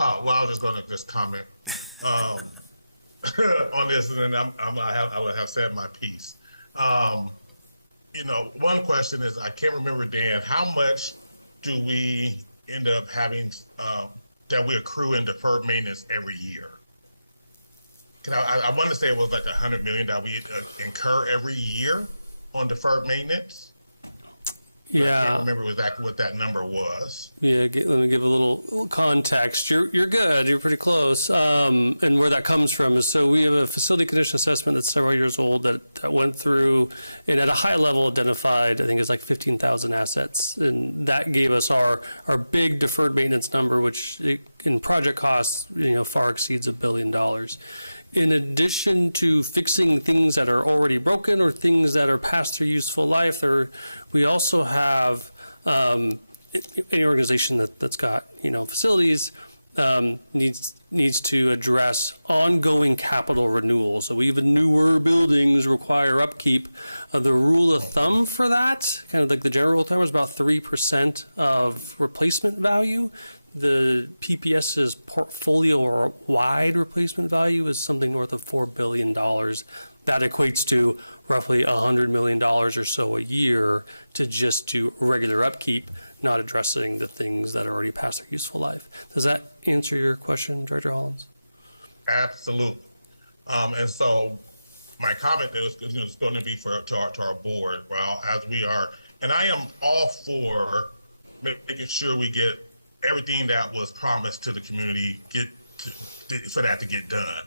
Oh, well, I was just going to just comment on this, and then I will have said my piece. You know, one question is, I can't remember, Dan, how much do we end up having that we accrue in deferred maintenance every year? I want to say it was like $100 million that we incur every year on deferred maintenance. Yeah. I can't remember exactly what that number was. Yeah, let me give a little context. You're good. You're pretty close. And where that comes from is, so we have a facility condition assessment that's several years old that went through and at a high level identified, I think it's like 15,000 assets. And that gave us our big deferred maintenance number, which in project costs, you know, far exceeds $1 billion. In addition to fixing things that are already broken or things that are past their useful life, we also have any organization that's got, facilities, needs to address ongoing capital renewal. So even newer buildings require upkeep. The rule of thumb for that, kind of like the general rule of thumb, is about 3% of replacement value. The PPS's portfolio or wide replacement value is something north of $4 billion. That equates to roughly $100 million or so a year to just do regular upkeep, not addressing the things that are already past their useful life. Does that answer your question, Director Hollins? Absolutely. And so my comment is going to be to our board, well, as we are, and I am all for making sure we get everything that was promised to the community for that to get done.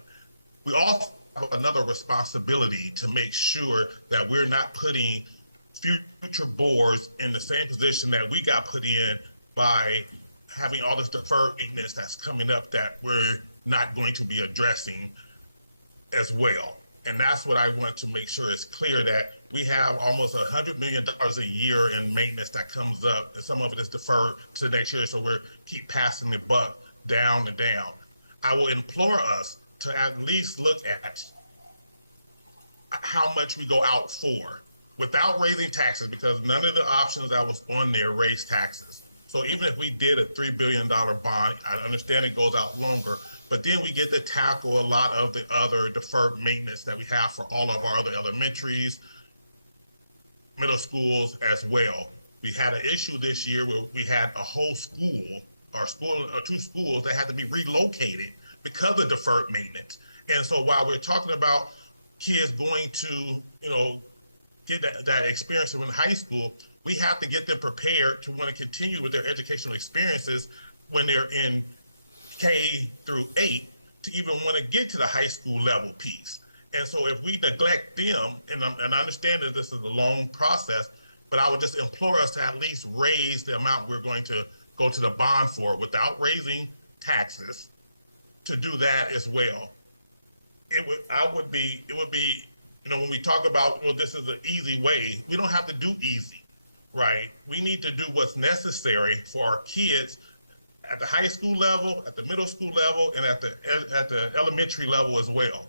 We also have another responsibility to make sure that we're not putting future boards in the same position that we got put in by having all this deferred maintenance that's coming up that we're not going to be addressing as well. And that's what I want to make sure is clear, that we have almost $100 million a year in maintenance that comes up, and some of it is deferred to next year, so we're keep passing the buck down and down. I will implore us to at least look at how much we go out for without raising taxes, because none of the options that was on there raised taxes. So even if we did a $3 billion bond, I understand it goes out longer, but then we get to tackle a lot of the other deferred maintenance that we have for all of our other elementaries, middle schools as well. We had an issue this year where we had a whole school or two schools that had to be relocated because of deferred maintenance. And so while we're talking about kids going to, get that experience in high school, we have to get them prepared to want to continue with their educational experiences when they're in K through 8 to even want to get to the high school level piece. And so if we neglect them, and I understand that this is a long process, but I would just implore us to at least raise the amount we're going to go to the bond for without raising taxes, to do that as well. It would be, when we talk about, this is an easy way, we don't have to do easy, right? We need to do what's necessary for our kids at the high school level, at the middle school level, and at the elementary level as well.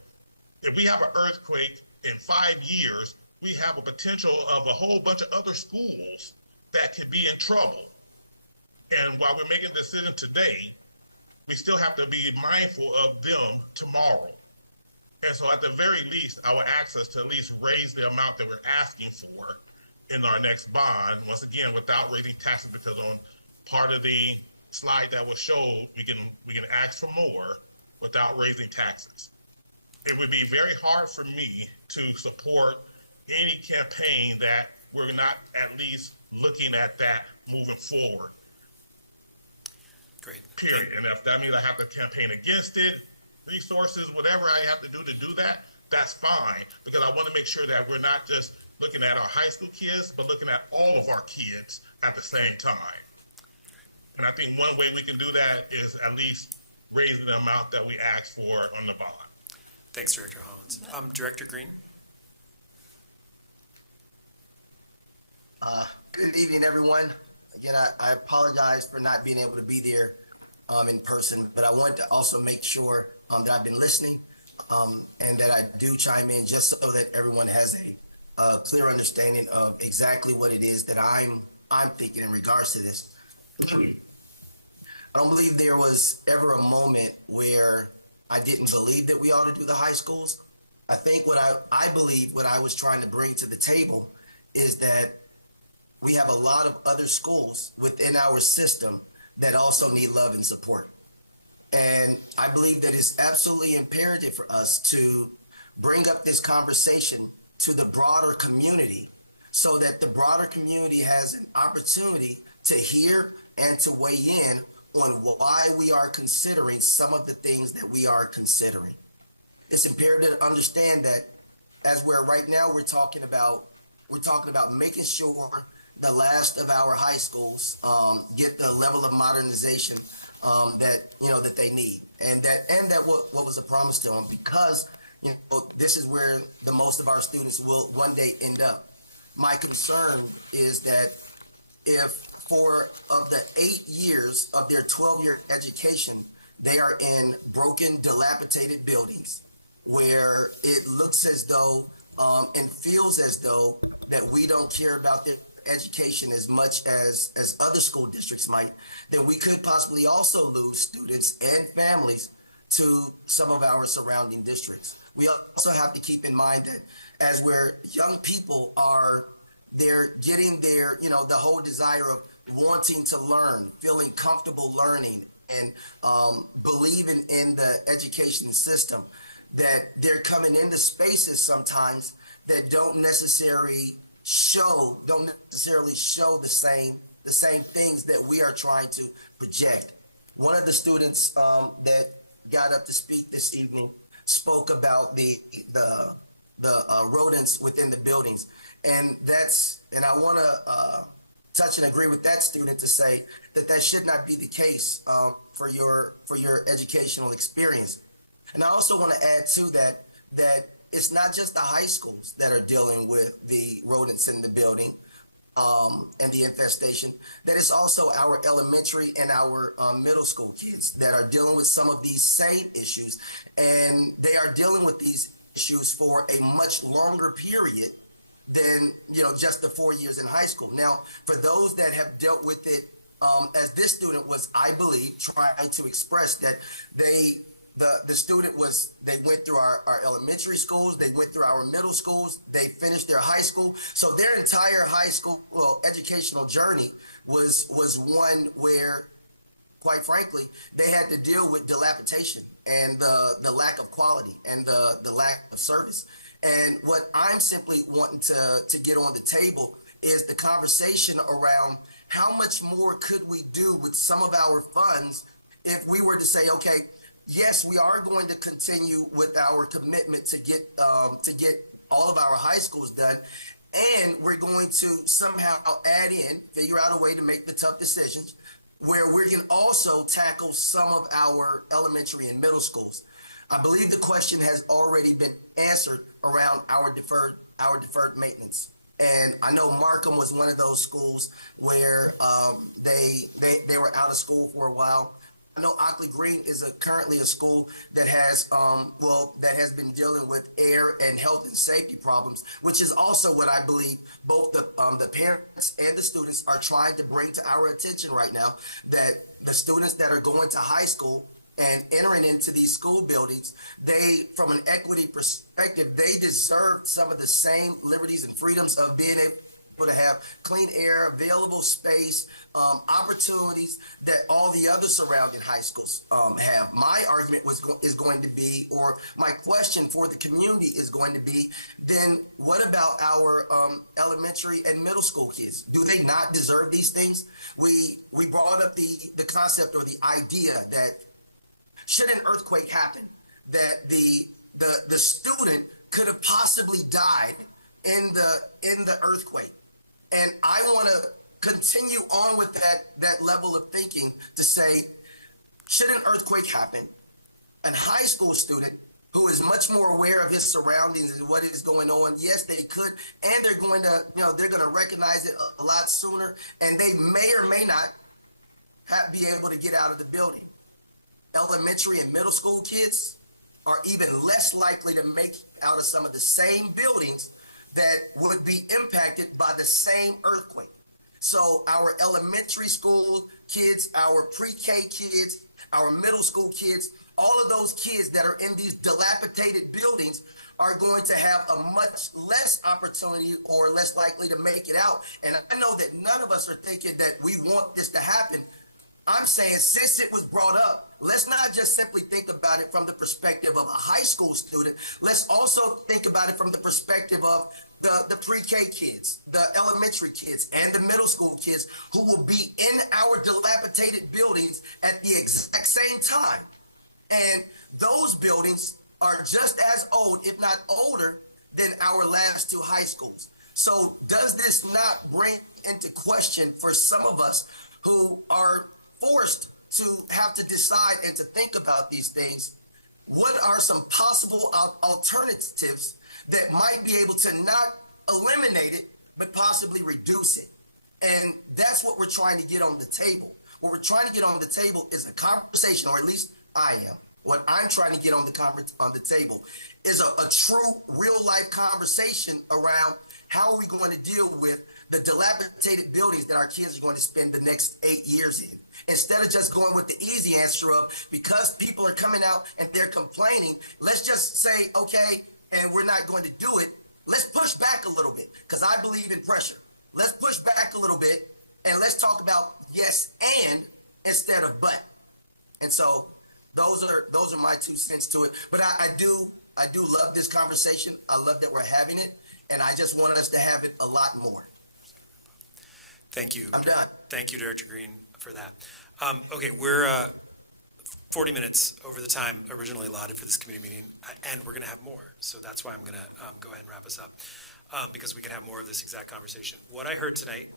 If we have an earthquake in 5 years, we have a potential of a whole bunch of other schools that could be in trouble. And while we're making a decision today, we still have to be mindful of them tomorrow. And so at the very least, I would ask us to at least raise the amount that we're asking for in our next bond, once again, without raising taxes, because on part of the slide that was showed, we can ask for more without raising taxes. It would be very hard for me to support any campaign that we're not at least looking at that moving forward. Great. Period. And if that means I have to campaign against it, resources, whatever I have to do that, that's fine, because I want to make sure that we're not just looking at our high school kids, but looking at all of our kids at the same time. And I think one way we can do that is at least raising the amount that we ask for on the bond. Thanks, Director Hollins. Director Green? Good evening, everyone. Again, I apologize for not being able to be there in person, but I want to also make sure that I've been listening and that I do chime in just so that everyone has a clear understanding of exactly what it is that I'm thinking in regards to this. I don't believe there was ever a moment where I didn't believe that we ought to do the high schools. I think I believe what I was trying to bring to the table is that we have a lot of other schools within our system that also need love and support. And I believe that it's absolutely imperative for us to bring up this conversation to the broader community so that the broader community has an opportunity to hear and to weigh in on why we are considering some of the things that we are considering. It's imperative to understand that as right now we're talking about making sure the last of our high schools get the level of modernization that they need, and that what was a promise to them, because this is where the most of our students will one day end up. My concern is that if for of the 8 years of their 12-year education, they are in broken, dilapidated buildings where it looks as though and feels as though that we don't care about their education as much as other school districts might, then we could possibly also lose students and families to some of our surrounding districts. We also have to keep in mind that as where young people are, they're getting their, the whole desire of wanting to learn, feeling comfortable learning, and believing in the education system, that they're coming into spaces sometimes that don't necessarily show the same things that we are trying to project. One of the students that got up to speak this evening spoke about the rodents within the buildings, and I want to touch and agree with that student to say that should not be the case for your educational experience. And I also want to add to that it's not just the high schools that are dealing with the rodents in the building and the infestation, that it's also our elementary and our middle school kids that are dealing with some of these same issues. And they are dealing with these issues for a much longer period than just the 4 years in high school. Now, for those that have dealt with it, as this student was, I believe, trying to express that they went through our elementary schools, they went through our middle schools, they finished their high school. So their entire high school educational journey was one where, quite frankly, they had to deal with dilapidation and the lack of quality and the lack of service. And what I'm simply wanting to get on the table is the conversation around how much more could we do with some of our funds if we were to say, okay, yes, we are going to continue with our commitment to get all of our high schools done, and we're going to somehow figure out a way to make the tough decisions where we can also tackle some of our elementary and middle schools. I believe the question has already been answered around our deferred maintenance. And I know Markham was one of those schools where they were out of school for a while. I know Ockley Green is currently a school that has been dealing with air and health and safety problems, which is also what I believe both the parents and the students are trying to bring to our attention right now, that the students that are going to high school and entering into these school buildings, they, from an equity perspective, they deserve some of the same liberties and freedoms of being able to have clean air, available space, opportunities that all the other surrounding high schools have. My argument is going to be, or my question for the community is going to be, then what about our elementary and middle school kids? Do they not deserve these things? We brought up the concept or the idea that should an earthquake happen, that the student could have possibly died in the earthquake. And I want to continue on with that level of thinking to say, should an earthquake happen, a high school student who is much more aware of his surroundings and what is going on, yes, they could, and they're going to recognize it a lot sooner, and they may or may not be able to get out of the building. Elementary and middle school kids are even less likely to make out of some of the same buildings that would be impacted by the same earthquake. So our elementary school kids, our pre-K kids, our middle school kids, all of those kids that are in these dilapidated buildings are going to have a much less opportunity or less likely to make it out. And I know that none of us are thinking that we want this to happen. I'm saying, since it was brought up, let's not just simply think about it from the perspective of a high school student. Let's also think about it from the perspective of the pre-K kids, the elementary kids, and the middle school kids who will be in our dilapidated buildings at the exact same time. And those buildings are just as old, if not older, than our last two high schools. So does this not bring into question for some of us who are forced to have to decide and to think about these things, what are some possible alternatives that might be able to not eliminate it, but possibly reduce it? And that's what we're trying to get on the table. What we're trying to get on the table is a conversation, or at least I am. What I'm trying to get on the table is a true, real-life conversation around how are we going to deal with the dilapidated buildings that our kids are going to spend the next 8 years in. Instead of just going with the easy answer of, because people are coming out and they're complaining, let's just say, okay, and we're not going to do it. Let's push back a little bit, because I believe in pressure. Let's push back a little bit, and let's talk about yes and instead of but. And so those are my 2 cents to it. But I do love this conversation. I love that we're having it, and I just want us to have it a lot more. Thank you. I'm done. Thank you, Director Green, for that. Okay, we're 40 minutes over the time originally allotted for this committee meeting, and we're going to have more. So that's why I'm going to go ahead and wrap us up, because we can have more of this exact conversation. What I heard tonight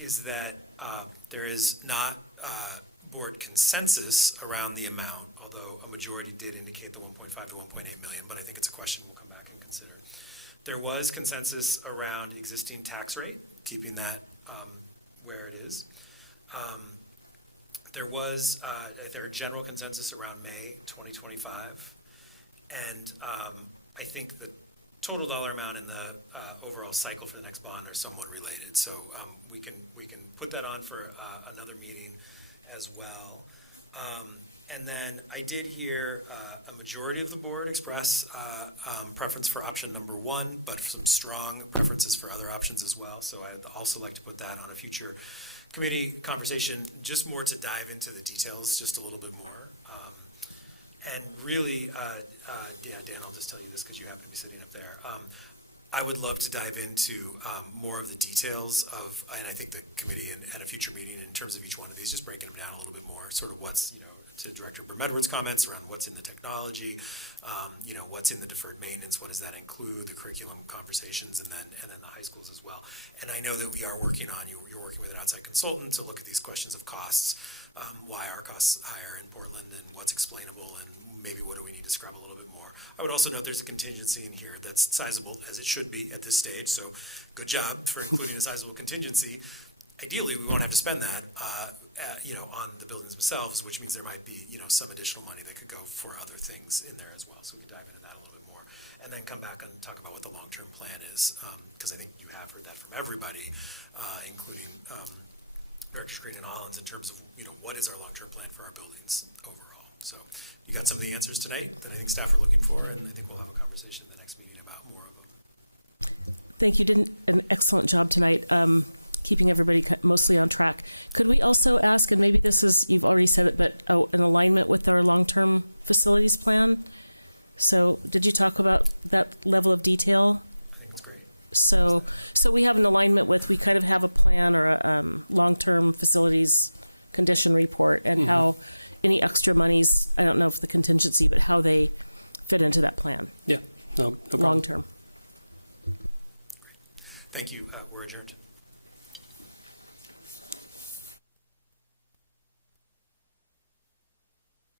is that there is not board consensus around the amount, although a majority did indicate the 1.5 to 1.8 million, but I think it's a question we'll come back and consider. There was consensus around existing tax rate, keeping that where it is. There was a general consensus around May 2025, and I think the total dollar amount and the overall cycle for the next bond are somewhat related. So we can put that on for another meeting as well. And then I did hear a majority of the board express preference for option number 1, but some strong preferences for other options as well. So I'd also like to put that on a future committee conversation, just more to dive into the details just a little bit more. And really, yeah, Dan, I'll just tell you this because you happen to be sitting up there. I would love to dive into more of the details of, and I think the committee and a future meeting in terms of each one of these, just breaking them down a little bit more, sort of what's, to Director Edwards' comments around what's in the technology, what's in the deferred maintenance, what does that include, the curriculum conversations, and then the high schools as well. And I know that we are working on, you're working with an outside consultant to look at these questions of costs, why are costs higher in Portland, and what's explainable, and maybe what do we need to scrub a little bit more. I would also note there's a contingency in here that's sizable, as it should be at this stage, so good job for including a sizable contingency. Ideally, we won't have to spend that, on the buildings themselves, which means there might be, some additional money that could go for other things in there as well. So we can dive into that a little bit more, and then come back and talk about what the long-term plan is, because I think you have heard that from everybody, including Director Green and Hollins, in terms of what is our long-term plan for our buildings overall. So you got some of the answers tonight that I think staff are looking for, and I think we'll have a conversation in the next meeting about more of them. Thank you. Did an excellent job tonight. Keeping everybody mostly on track. Could we also ask, and maybe this is, you've already said it, but an alignment with our long-term facilities plan? So did you talk about that level of detail? I think it's great. So we have an alignment with, we kind of have a plan or a long-term facilities condition report, and how any extra monies, I don't know if the contingency, but how they fit into that plan. Yeah, no problem. Long-term. Thank you. We're adjourned.